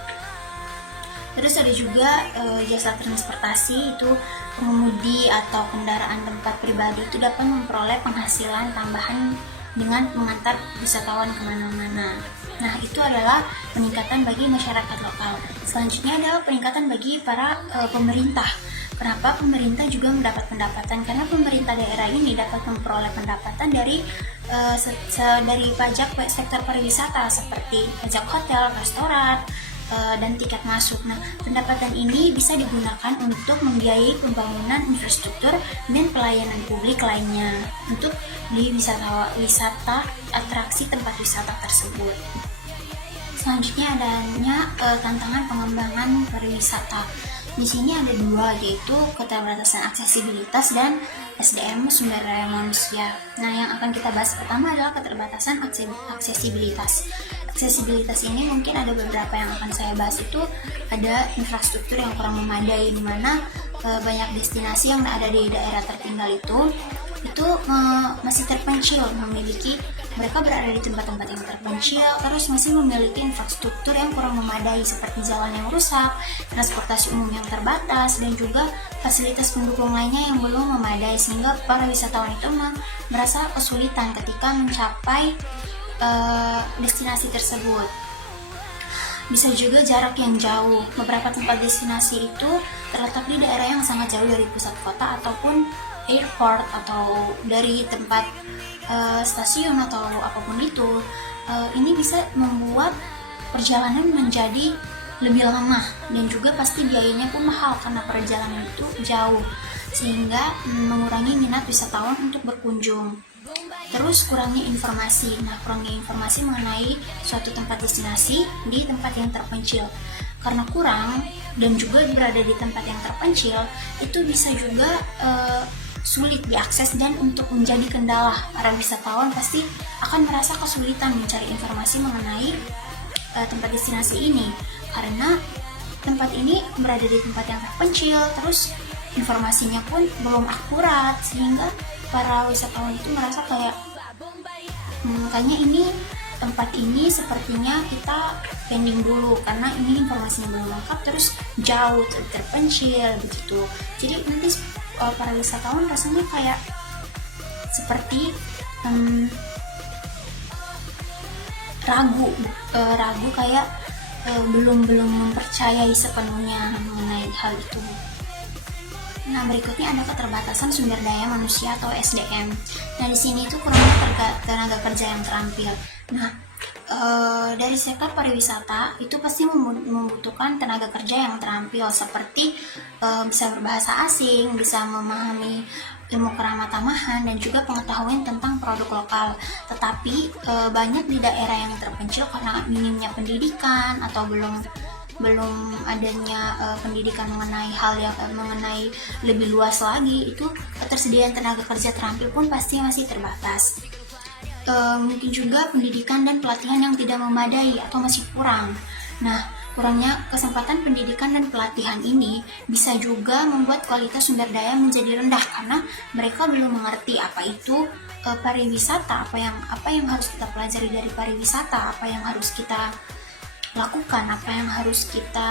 Terus ada juga jasa transportasi, itu pengemudi atau kendaraan tempat pribadi itu dapat memperoleh penghasilan tambahan dengan mengantar wisatawan kemana-mana. Nah, itu adalah peningkatan bagi masyarakat lokal. Selanjutnya adalah peningkatan bagi para pemerintah. Kenapa pemerintah juga mendapat pendapatan? Karena pemerintah daerah ini dapat memperoleh pendapatan dari pajak sektor pariwisata seperti pajak hotel, restoran, dan tiket masuk. Nah, pendapatan ini bisa digunakan untuk membiayai pembangunan infrastruktur dan pelayanan publik lainnya untuk di wisata atraksi tempat wisata tersebut. Selanjutnya adanya tantangan pengembangan pariwisata. Di sini ada dua, yaitu keterbatasan aksesibilitas dan SDM sumber daya manusia. Nah, yang akan kita bahas pertama adalah keterbatasan aksesibilitas. Aksesibilitas ini mungkin ada beberapa yang akan saya bahas. Itu ada infrastruktur yang kurang memadai, di mana banyak destinasi yang ada di daerah tertinggal itu masih terpencil, mereka berada di tempat-tempat yang terpencil, terus masih memiliki infrastruktur yang kurang memadai seperti jalan yang rusak, transportasi umum yang terbatas, dan juga fasilitas pendukung lainnya yang belum memadai, sehingga para wisatawan itu merasa kesulitan ketika mencapai destinasi tersebut. Bisa juga jarak yang jauh. Beberapa tempat destinasi itu terletak di daerah yang sangat jauh dari pusat kota ataupun airport atau dari tempat stasiun atau apapun itu. Ini bisa membuat perjalanan menjadi lebih lama dan juga pasti biayanya pun mahal karena perjalanan itu jauh, sehingga mengurangi minat wisatawan untuk berkunjung. Terus kurangnya informasi. Nah, kurangnya informasi mengenai suatu tempat destinasi di tempat yang terpencil. Karena kurang dan juga berada di tempat yang terpencil, itu bisa juga sulit diakses, dan untuk menjadi kendala para wisatawan pasti akan merasa kesulitan mencari informasi mengenai tempat destinasi ini, karena tempat ini berada di tempat yang terpencil, terus informasinya pun belum akurat, sehingga para wisatawan itu merasa kayak kayaknya ini tempat ini sepertinya kita pending dulu karena ini informasinya belum lengkap, terus jauh, terpencil begitu. Jadi nanti para wisatawan rasanya kayak seperti ragu kayak belum mempercayai sepenuhnya mengenai hal itu. Nah, berikutnya ada keterbatasan sumber daya manusia atau SDM. Nah, di sini itu kurangnya tenaga kerja yang terampil. Nah, dari sektor pariwisata itu pasti membutuhkan tenaga kerja yang terampil, seperti bisa berbahasa asing, bisa memahami ilmu keramatamahan, dan juga pengetahuan tentang produk lokal. Tetapi banyak di daerah yang terpencil karena minimnya pendidikan atau belum adanya pendidikan mengenai hal yang mengenai lebih luas lagi, itu ketersediaan tenaga kerja terampil pun pasti masih terbatas. mungkin juga pendidikan dan pelatihan yang tidak memadai atau masih kurang. Nah, kurangnya kesempatan pendidikan dan pelatihan ini bisa juga membuat kualitas sumber daya menjadi rendah karena mereka belum mengerti apa itu pariwisata, apa yang harus kita pelajari dari pariwisata, apa yang harus kita lakukan, apa yang harus kita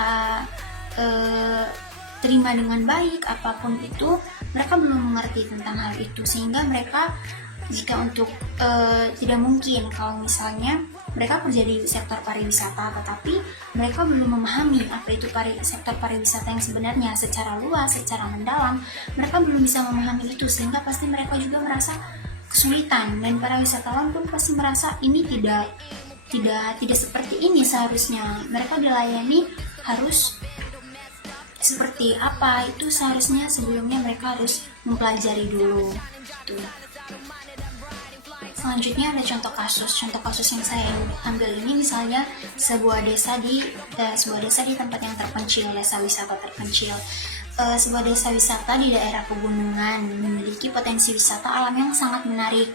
terima dengan baik, apapun itu mereka belum mengerti tentang hal itu, sehingga mereka jika untuk tidak mungkin kalau misalnya mereka kerja di sektor pariwisata tetapi mereka belum memahami apa itu sektor pariwisata yang sebenarnya secara luas, secara mendalam, mereka belum bisa memahami itu, sehingga pasti mereka juga merasa kesulitan, dan para wisatawan pun pasti merasa ini tidak seperti ini seharusnya, mereka dilayani harus seperti apa itu seharusnya, sebelumnya mereka harus mempelajari dulu gitu. Selanjutnya ada contoh kasus yang saya ambil ini misalnya sebuah desa di tempat yang terpencil, desa wisata terpencil. Sebuah desa wisata di daerah pegunungan memiliki potensi wisata alam yang sangat menarik.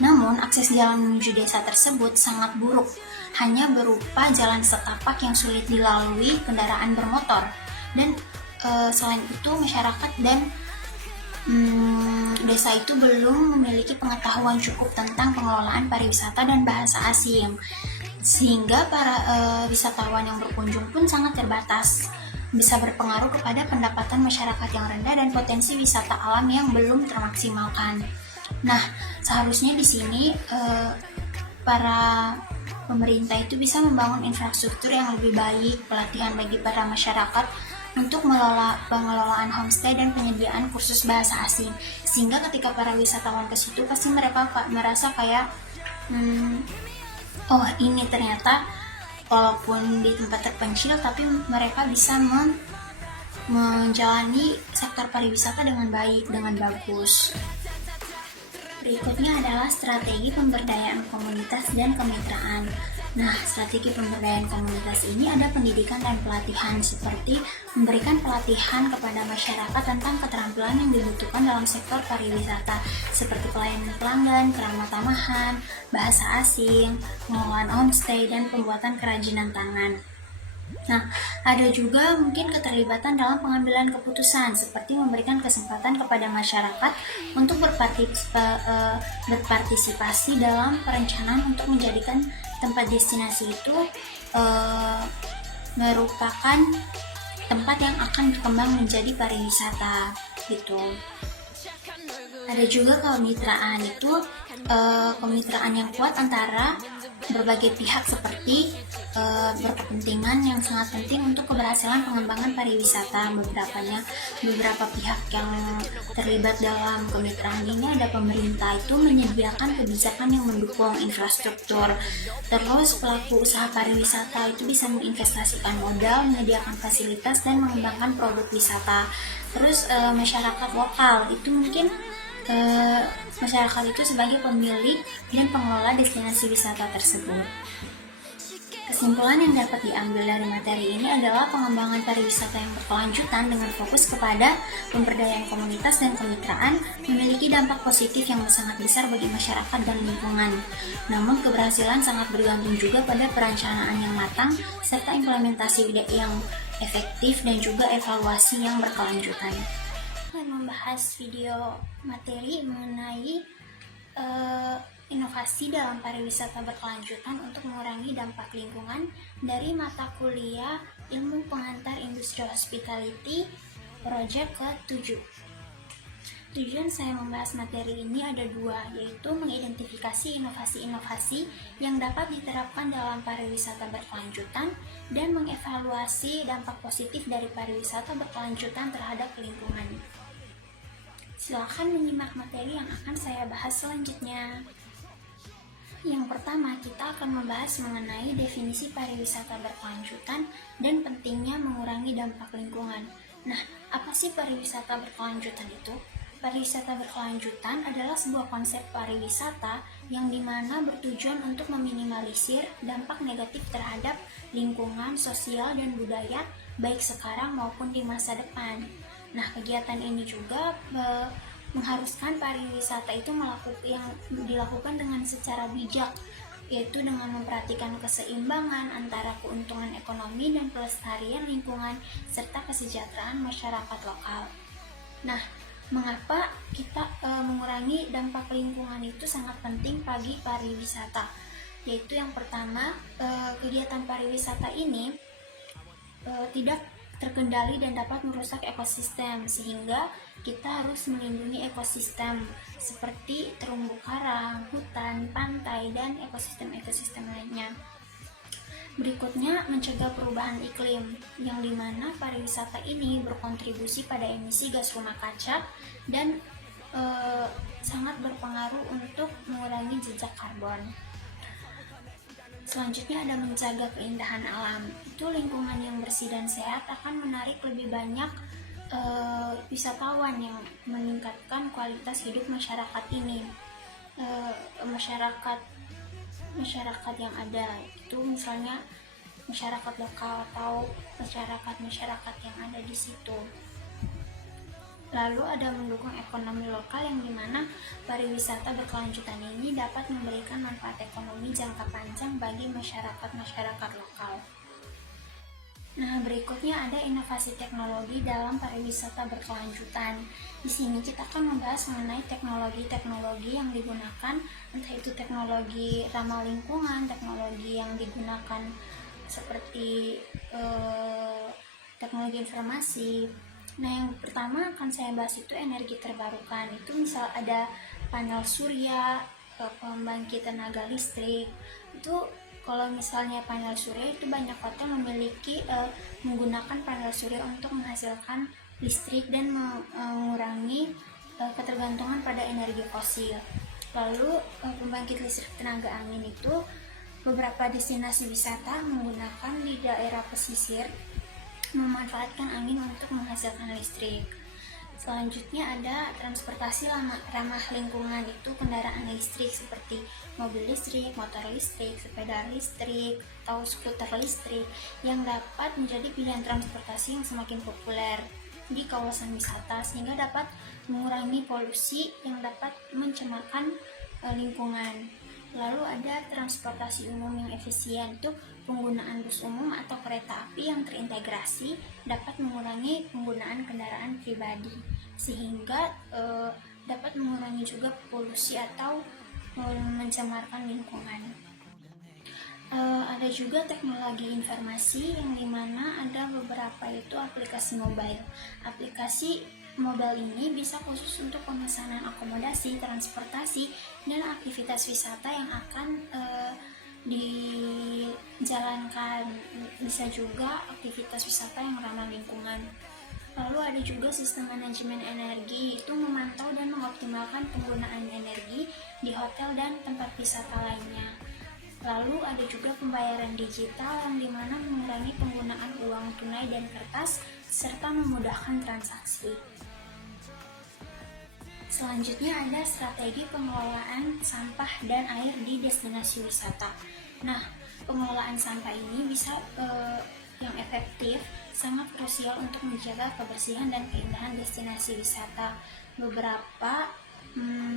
Namun akses jalan menuju desa tersebut sangat buruk, hanya berupa jalan setapak yang sulit dilalui kendaraan bermotor. Dan selain itu masyarakat dan desa itu belum memiliki pengetahuan cukup tentang pengelolaan pariwisata dan bahasa asing, sehingga para wisatawan yang berkunjung pun sangat terbatas, bisa berpengaruh kepada pendapatan masyarakat yang rendah dan potensi wisata alam yang belum termaksimalkan. Nah, seharusnya di sini para pemerintah itu bisa membangun infrastruktur yang lebih baik, pelatihan bagi para masyarakat untuk pengelolaan homestay dan penyediaan kursus bahasa asing, sehingga ketika para wisatawan ke situ pasti mereka merasa kayak oh ini ternyata walaupun di tempat terpencil tapi mereka bisa menjalani sektor pariwisata dengan baik, dengan bagus. Berikutnya adalah strategi pemberdayaan komunitas dan kemitraan. Nah, strategi pemberdayaan komunitas ini ada pendidikan dan pelatihan, seperti memberikan pelatihan kepada masyarakat tentang keterampilan yang dibutuhkan dalam sektor pariwisata, seperti pelayanan pelanggan, keramah tamahan, bahasa asing, pengelolaan homestay, dan pembuatan kerajinan tangan. Nah, ada juga mungkin keterlibatan dalam pengambilan keputusan, seperti memberikan kesempatan kepada masyarakat untuk berpartisipasi dalam perencanaan untuk menjadikan tempat destinasi itu merupakan tempat yang akan berkembang menjadi pariwisata gitu. Ada juga kemitraan, itu kemitraan yang kuat antara berbagai pihak seperti berkepentingan yang sangat penting untuk keberhasilan pengembangan pariwisata. Beberapa pihak yang terlibat dalam kemitraan ini ada pemerintah, itu menyediakan kebijakan yang mendukung infrastruktur. Terus pelaku usaha pariwisata itu bisa menginvestasikan modal, menyediakan fasilitas, dan mengembangkan produk wisata. Terus masyarakat lokal itu mungkin masyarakat itu sebagai pemilik dan pengelola destinasi wisata tersebut. Kesimpulan yang dapat diambil dari materi ini adalah pengembangan pariwisata yang berkelanjutan dengan fokus kepada pemberdayaan komunitas dan kemitraan memiliki dampak positif yang sangat besar bagi masyarakat dan lingkungan. Namun keberhasilan sangat bergantung juga pada perencanaan yang matang serta implementasi yang efektif dan juga evaluasi yang berkelanjutan. Membahas video materi mengenai inovasi dalam pariwisata berkelanjutan untuk mengurangi dampak lingkungan dari mata kuliah Ilmu Pengantar Industri Hospitality Project ke-7. Tujuan saya membahas materi ini ada dua, yaitu mengidentifikasi inovasi-inovasi yang dapat diterapkan dalam pariwisata berkelanjutan dan mengevaluasi dampak positif dari pariwisata berkelanjutan terhadap lingkungan. Silakan menyimak materi yang akan saya bahas selanjutnya. Yang pertama, kita akan membahas mengenai definisi pariwisata berkelanjutan dan pentingnya mengurangi dampak lingkungan. Nah, apa sih pariwisata berkelanjutan itu? Pariwisata berkelanjutan adalah sebuah konsep pariwisata yang dimana bertujuan untuk meminimalisir dampak negatif terhadap lingkungan, sosial, dan budaya, baik sekarang maupun di masa depan. Nah, kegiatan ini juga mengharuskan pariwisata itu yang dilakukan dengan secara bijak, yaitu dengan memperhatikan keseimbangan antara keuntungan ekonomi dan pelestarian lingkungan serta kesejahteraan masyarakat lokal. Nah, mengapa kita mengurangi dampak lingkungan itu sangat penting bagi pariwisata? Yaitu yang pertama, kegiatan pariwisata ini tidak terkendali dan dapat merusak ekosistem, sehingga kita harus melindungi ekosistem seperti terumbu karang, hutan, pantai, dan ekosistem-ekosistem lainnya. Berikutnya, mencegah perubahan iklim, yang dimana pariwisata ini berkontribusi pada emisi gas rumah kaca dan sangat berpengaruh untuk mengurangi jejak karbon. Selanjutnya ada menjaga keindahan alam. Itu lingkungan yang bersih dan sehat akan menarik lebih banyak wisatawan yang meningkatkan kualitas hidup masyarakat ini. Masyarakat yang ada itu misalnya masyarakat lokal atau masyarakat yang ada di situ. Lalu ada mendukung ekonomi lokal, yang dimana pariwisata berkelanjutan ini dapat memberikan manfaat ekonomi jangka panjang bagi masyarakat lokal. Nah, berikutnya ada inovasi teknologi dalam pariwisata berkelanjutan. Di sini kita akan membahas mengenai teknologi-teknologi yang digunakan, entah itu teknologi ramah lingkungan, teknologi yang digunakan seperti teknologi informasi. Nah, yang pertama akan saya bahas itu energi terbarukan. Itu misal ada panel surya, pembangkit tenaga listrik. Itu kalau misalnya panel surya itu banyak hotel memiliki menggunakan panel surya untuk menghasilkan listrik dan mengurangi ketergantungan pada energi fosil. Lalu pembangkit listrik tenaga angin itu beberapa destinasi wisata menggunakan di daerah pesisir memanfaatkan angin untuk menghasilkan listrik. Selanjutnya ada transportasi ramah lingkungan, itu kendaraan listrik seperti mobil listrik, motor listrik, sepeda listrik, atau skuter listrik yang dapat menjadi pilihan transportasi yang semakin populer di kawasan wisata, sehingga dapat mengurangi polusi yang dapat mencemarkan lingkungan. Lalu ada transportasi umum yang efisien, itu penggunaan bus umum atau kereta api yang terintegrasi dapat mengurangi penggunaan kendaraan pribadi, sehingga dapat mengurangi juga polusi atau mencemarkan lingkungan. Ada juga teknologi informasi, yang dimana ada beberapa itu aplikasi mobile. Aplikasi mobile ini bisa khusus untuk pemesanan akomodasi, transportasi, dan aktivitas wisata yang akan dijalankan. Bisa juga aktivitas wisata yang ramah lingkungan. Lalu ada juga sistem manajemen energi, itu memantau dan mengoptimalkan penggunaan energi di hotel dan tempat wisata lainnya. Lalu ada juga pembayaran digital, yang dimana mengurangi penggunaan uang tunai dan kertas serta memudahkan transaksi. Selanjutnya ada strategi pengelolaan sampah dan air di destinasi wisata. Nah, pengelolaan sampah ini bisa yang efektif sangat krusial untuk menjaga kebersihan dan keindahan destinasi wisata. Beberapa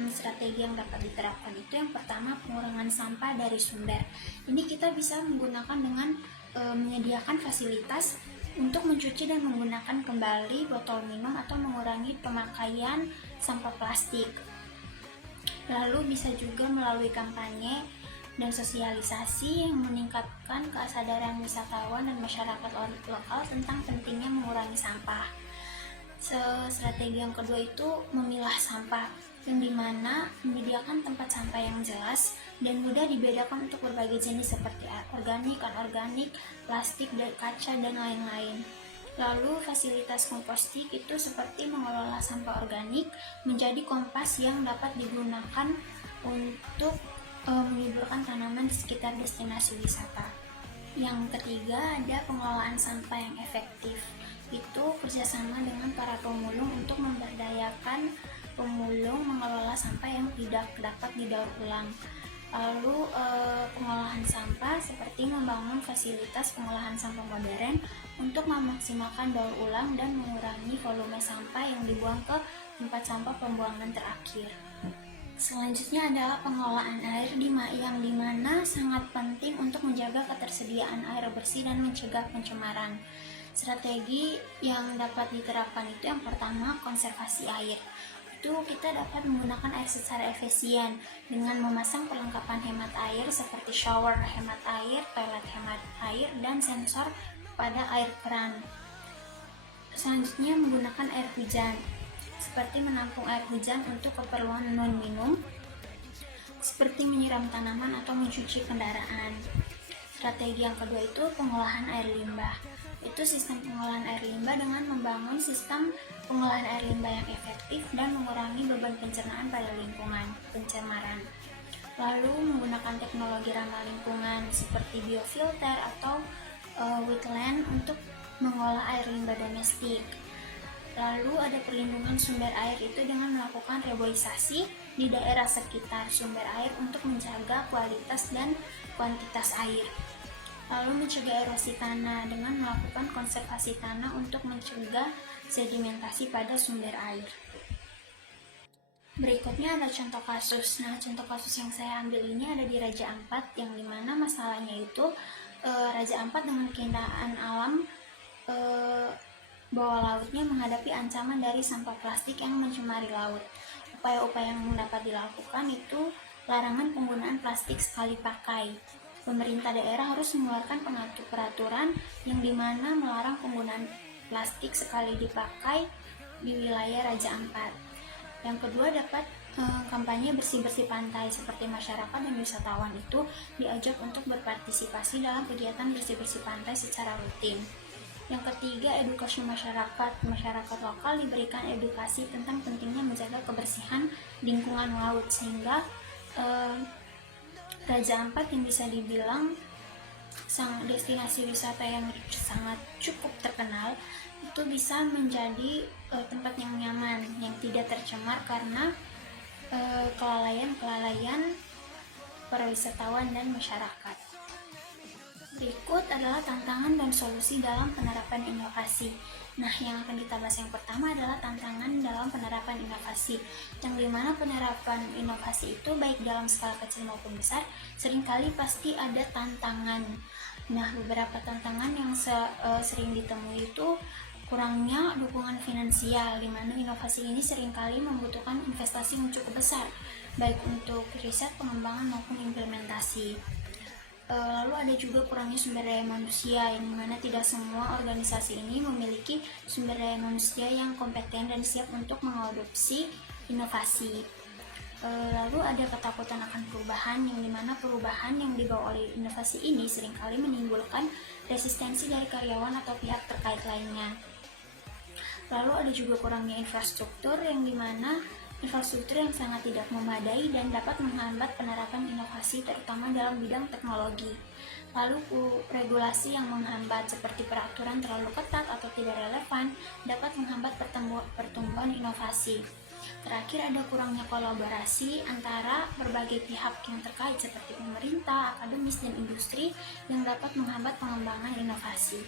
strategi yang dapat diterapkan itu, yang pertama pengurangan sampah dari sumber. Ini kita bisa menggunakan dengan menyediakan fasilitas untuk mencuci dan menggunakan kembali botol minum atau mengurangi pemakaian sampah plastik. Lalu bisa juga melalui kampanye dan sosialisasi yang meningkatkan kesadaran wisatawan dan masyarakat lokal tentang pentingnya mengurangi sampah. Strategi yang kedua itu memilah sampah, yang dimana menyediakan tempat sampah yang jelas dan mudah dibedakan untuk berbagai jenis seperti organik, anorganik, plastik, dan kaca, dan lain-lain. Lalu fasilitas komposting itu seperti mengelola sampah organik menjadi kompas yang dapat digunakan untuk menyuburkan tanaman di sekitar destinasi wisata. Yang ketiga ada pengelolaan sampah yang efektif. Itu kerjasama dengan para pemulung untuk memberdayakan pemulung mengelola sampah yang tidak dapat didaur ulang. Lalu pengolahan sampah seperti membangun fasilitas pengolahan sampah modern untuk memaksimalkan daur ulang dan mengurangi volume sampah yang dibuang ke tempat sampah pembuangan terakhir. Selanjutnya adalah pengelolaan air yang dimana sangat penting untuk menjaga ketersediaan air bersih dan mencegah pencemaran. Strategi yang dapat diterapkan itu yang pertama, konservasi air. Itu kita dapat menggunakan air secara efisien dengan memasang perlengkapan hemat air seperti shower hemat air, toilet hemat air, dan sensor pada air keran. Selanjutnya menggunakan air hujan, seperti menampung air hujan untuk keperluan non-minum, seperti menyiram tanaman atau mencuci kendaraan. Strategi yang kedua itu pengolahan air limbah. Itu sistem pengolahan air limbah dengan membangun sistem pengolahan air limbah yang efektif dan mengurangi beban pencernaan pada lingkungan, pencemaran. Lalu menggunakan teknologi ramah lingkungan seperti biofilter atau wetland untuk mengolah air limbah domestik. Lalu ada perlindungan sumber air itu dengan melakukan reboisasi di daerah sekitar sumber air untuk menjaga kualitas dan kuantitas air. Lalu mencegah erosi tanah dengan melakukan konservasi tanah untuk mencegah sedimentasi pada sumber air. Berikutnya ada contoh kasus. Nah, contoh kasus yang saya ambil ini ada di Raja Ampat, yang dimana masalahnya itu Raja Ampat dengan keindahan alam bawah lautnya menghadapi ancaman dari sampah plastik yang mencemari laut. Upaya-upaya yang dapat dilakukan itu larangan penggunaan plastik sekali pakai. Pemerintah daerah harus mengeluarkan peraturan yang dimana melarang penggunaan plastik sekali dipakai di wilayah Raja Ampat. Yang kedua dapat kampanye bersih-bersih pantai, seperti masyarakat dan wisatawan itu diajak untuk berpartisipasi dalam kegiatan bersih-bersih pantai secara rutin. Yang ketiga, edukasi masyarakat. Masyarakat lokal diberikan edukasi tentang pentingnya menjaga kebersihan lingkungan laut, sehingga Raja Ampat yang bisa dibilang destinasi wisata yang sangat cukup terkenal itu bisa menjadi tempat yang nyaman, yang tidak tercemar karena kelalaian para wisatawan dan masyarakat. Berikut adalah tantangan dan solusi dalam penerapan inovasi. Nah, yang akan kita bahas yang pertama adalah tantangan dalam penerapan inovasi, yang dimana penerapan inovasi itu baik dalam skala kecil maupun besar, seringkali pasti ada tantangan. Nah, beberapa tantangan yang sering ditemui itu kurangnya dukungan finansial, di mana inovasi ini seringkali membutuhkan investasi yang cukup besar, baik untuk riset, pengembangan maupun implementasi. Lalu ada juga kurangnya sumber daya manusia, yang mana tidak semua organisasi ini memiliki sumber daya manusia yang kompeten dan siap untuk mengadopsi inovasi. Lalu ada ketakutan akan perubahan, yang dimana perubahan yang dibawa oleh inovasi ini seringkali menimbulkan resistensi dari karyawan atau pihak terkait lainnya. Lalu ada juga kurangnya infrastruktur, yang dimana infrastruktur yang sangat tidak memadai dan dapat menghambat penerapan inovasi terutama dalam bidang teknologi. Lalu regulasi yang menghambat seperti peraturan terlalu ketat atau tidak relevan dapat menghambat pertumbuhan inovasi. Terakhir ada kurangnya kolaborasi antara berbagai pihak yang terkait seperti pemerintah, akademis, dan industri yang dapat menghambat pengembangan inovasi.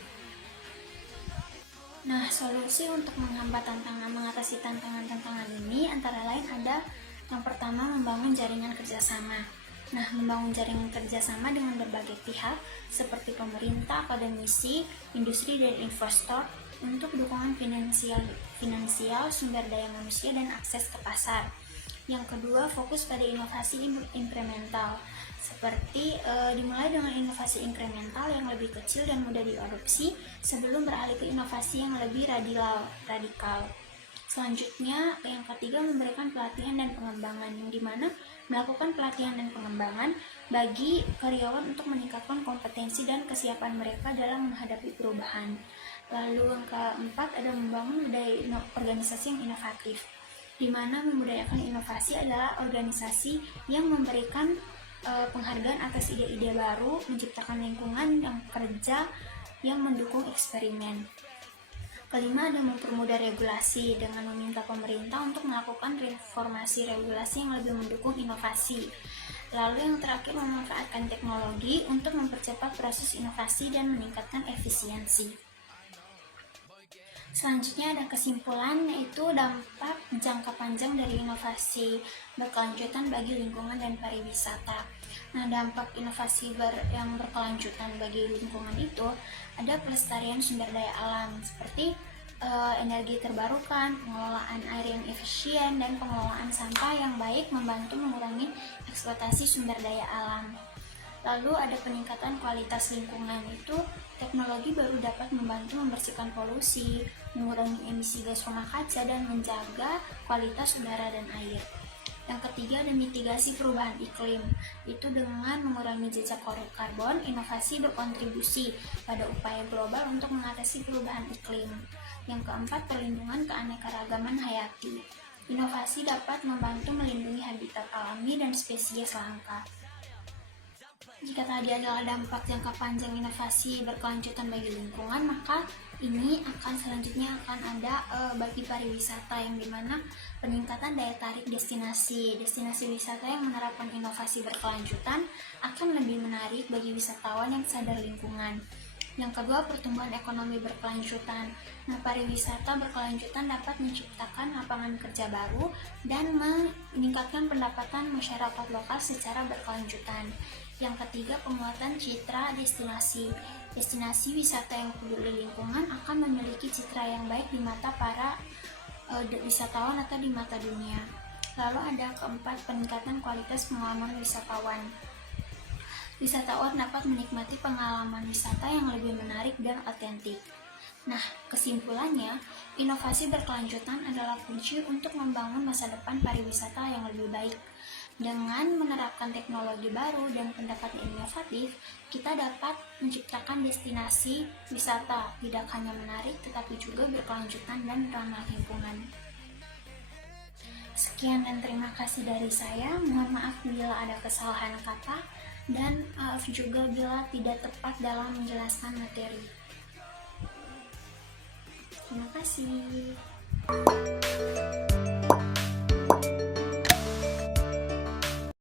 Nah, solusi untuk mengatasi tantangan-tantangan ini antara lain ada yang pertama, membangun jaringan kerjasama. Nah, membangun jaringan kerjasama dengan berbagai pihak seperti pemerintah, akademisi, industri, dan investor untuk dukungan finansial, sumber daya manusia, dan akses ke pasar. Yang kedua, fokus pada inovasi incremental, seperti dimulai dengan inovasi incremental yang lebih kecil dan mudah diadopsi sebelum beralih ke inovasi yang lebih radikal. Selanjutnya, yang ketiga, memberikan pelatihan dan pengembangan, yang dimana melakukan pelatihan dan pengembangan bagi karyawan untuk meningkatkan kompetensi dan kesiapan mereka dalam menghadapi perubahan. Lalu yang keempat, ada membangun budaya organisasi yang inovatif, di mana membudayakan inovasi adalah organisasi yang memberikan penghargaan atas ide-ide baru, menciptakan lingkungan yang kerja yang mendukung eksperimen. Kelima, ada mempermudah regulasi dengan meminta pemerintah untuk melakukan reformasi regulasi yang lebih mendukung inovasi. Lalu yang terakhir, memanfaatkan teknologi untuk mempercepat proses inovasi dan meningkatkan efisiensi. Selanjutnya ada kesimpulan, yaitu dampak jangka panjang dari inovasi berkelanjutan bagi lingkungan dan pariwisata. Nah, dampak inovasi yang berkelanjutan bagi lingkungan itu ada pelestarian sumber daya alam seperti energi terbarukan, pengelolaan air yang efisien, dan pengelolaan sampah yang baik membantu mengurangi eksploitasi sumber daya alam. Lalu ada peningkatan kualitas lingkungan, itu teknologi baru dapat membantu membersihkan polusi, mengurangi emisi gas rumah kaca, dan menjaga kualitas udara dan air. Yang ketiga ada mitigasi perubahan iklim, itu dengan mengurangi jejak karbon, inovasi berkontribusi pada upaya global untuk mengatasi perubahan iklim. Yang keempat, perlindungan keanekaragaman hayati, inovasi dapat membantu melindungi habitat alami dan spesies langka. Jika tadi adalah dampak jangka panjang inovasi berkelanjutan bagi lingkungan, maka ini selanjutnya akan ada bagi pariwisata, yang dimana peningkatan daya tarik destinasi wisata yang menerapkan inovasi berkelanjutan akan lebih menarik bagi wisatawan yang sadar lingkungan. Yang kedua, pertumbuhan ekonomi berkelanjutan. Nah, pariwisata berkelanjutan dapat menciptakan lapangan kerja baru dan meningkatkan pendapatan masyarakat lokal secara berkelanjutan. Yang ketiga, penguatan citra destinasi. Destinasi wisata yang peduli lingkungan akan memiliki citra yang baik di mata para wisatawan atau di mata dunia. Lalu ada keempat, peningkatan kualitas pengalaman wisatawan. Wisatawan dapat menikmati pengalaman wisata yang lebih menarik dan otentik. Nah, kesimpulannya, inovasi berkelanjutan adalah kunci untuk membangun masa depan pariwisata yang lebih baik. Dengan menerapkan teknologi baru dan pendekatan inovatif, kita dapat menciptakan destinasi wisata tidak hanya menarik tetapi juga berkelanjutan dan ramah lingkungan. Sekian dan terima kasih dari saya. Mohon maaf bila ada kesalahan kata dan maaf juga bila tidak tepat dalam menjelaskan materi. Terima kasih.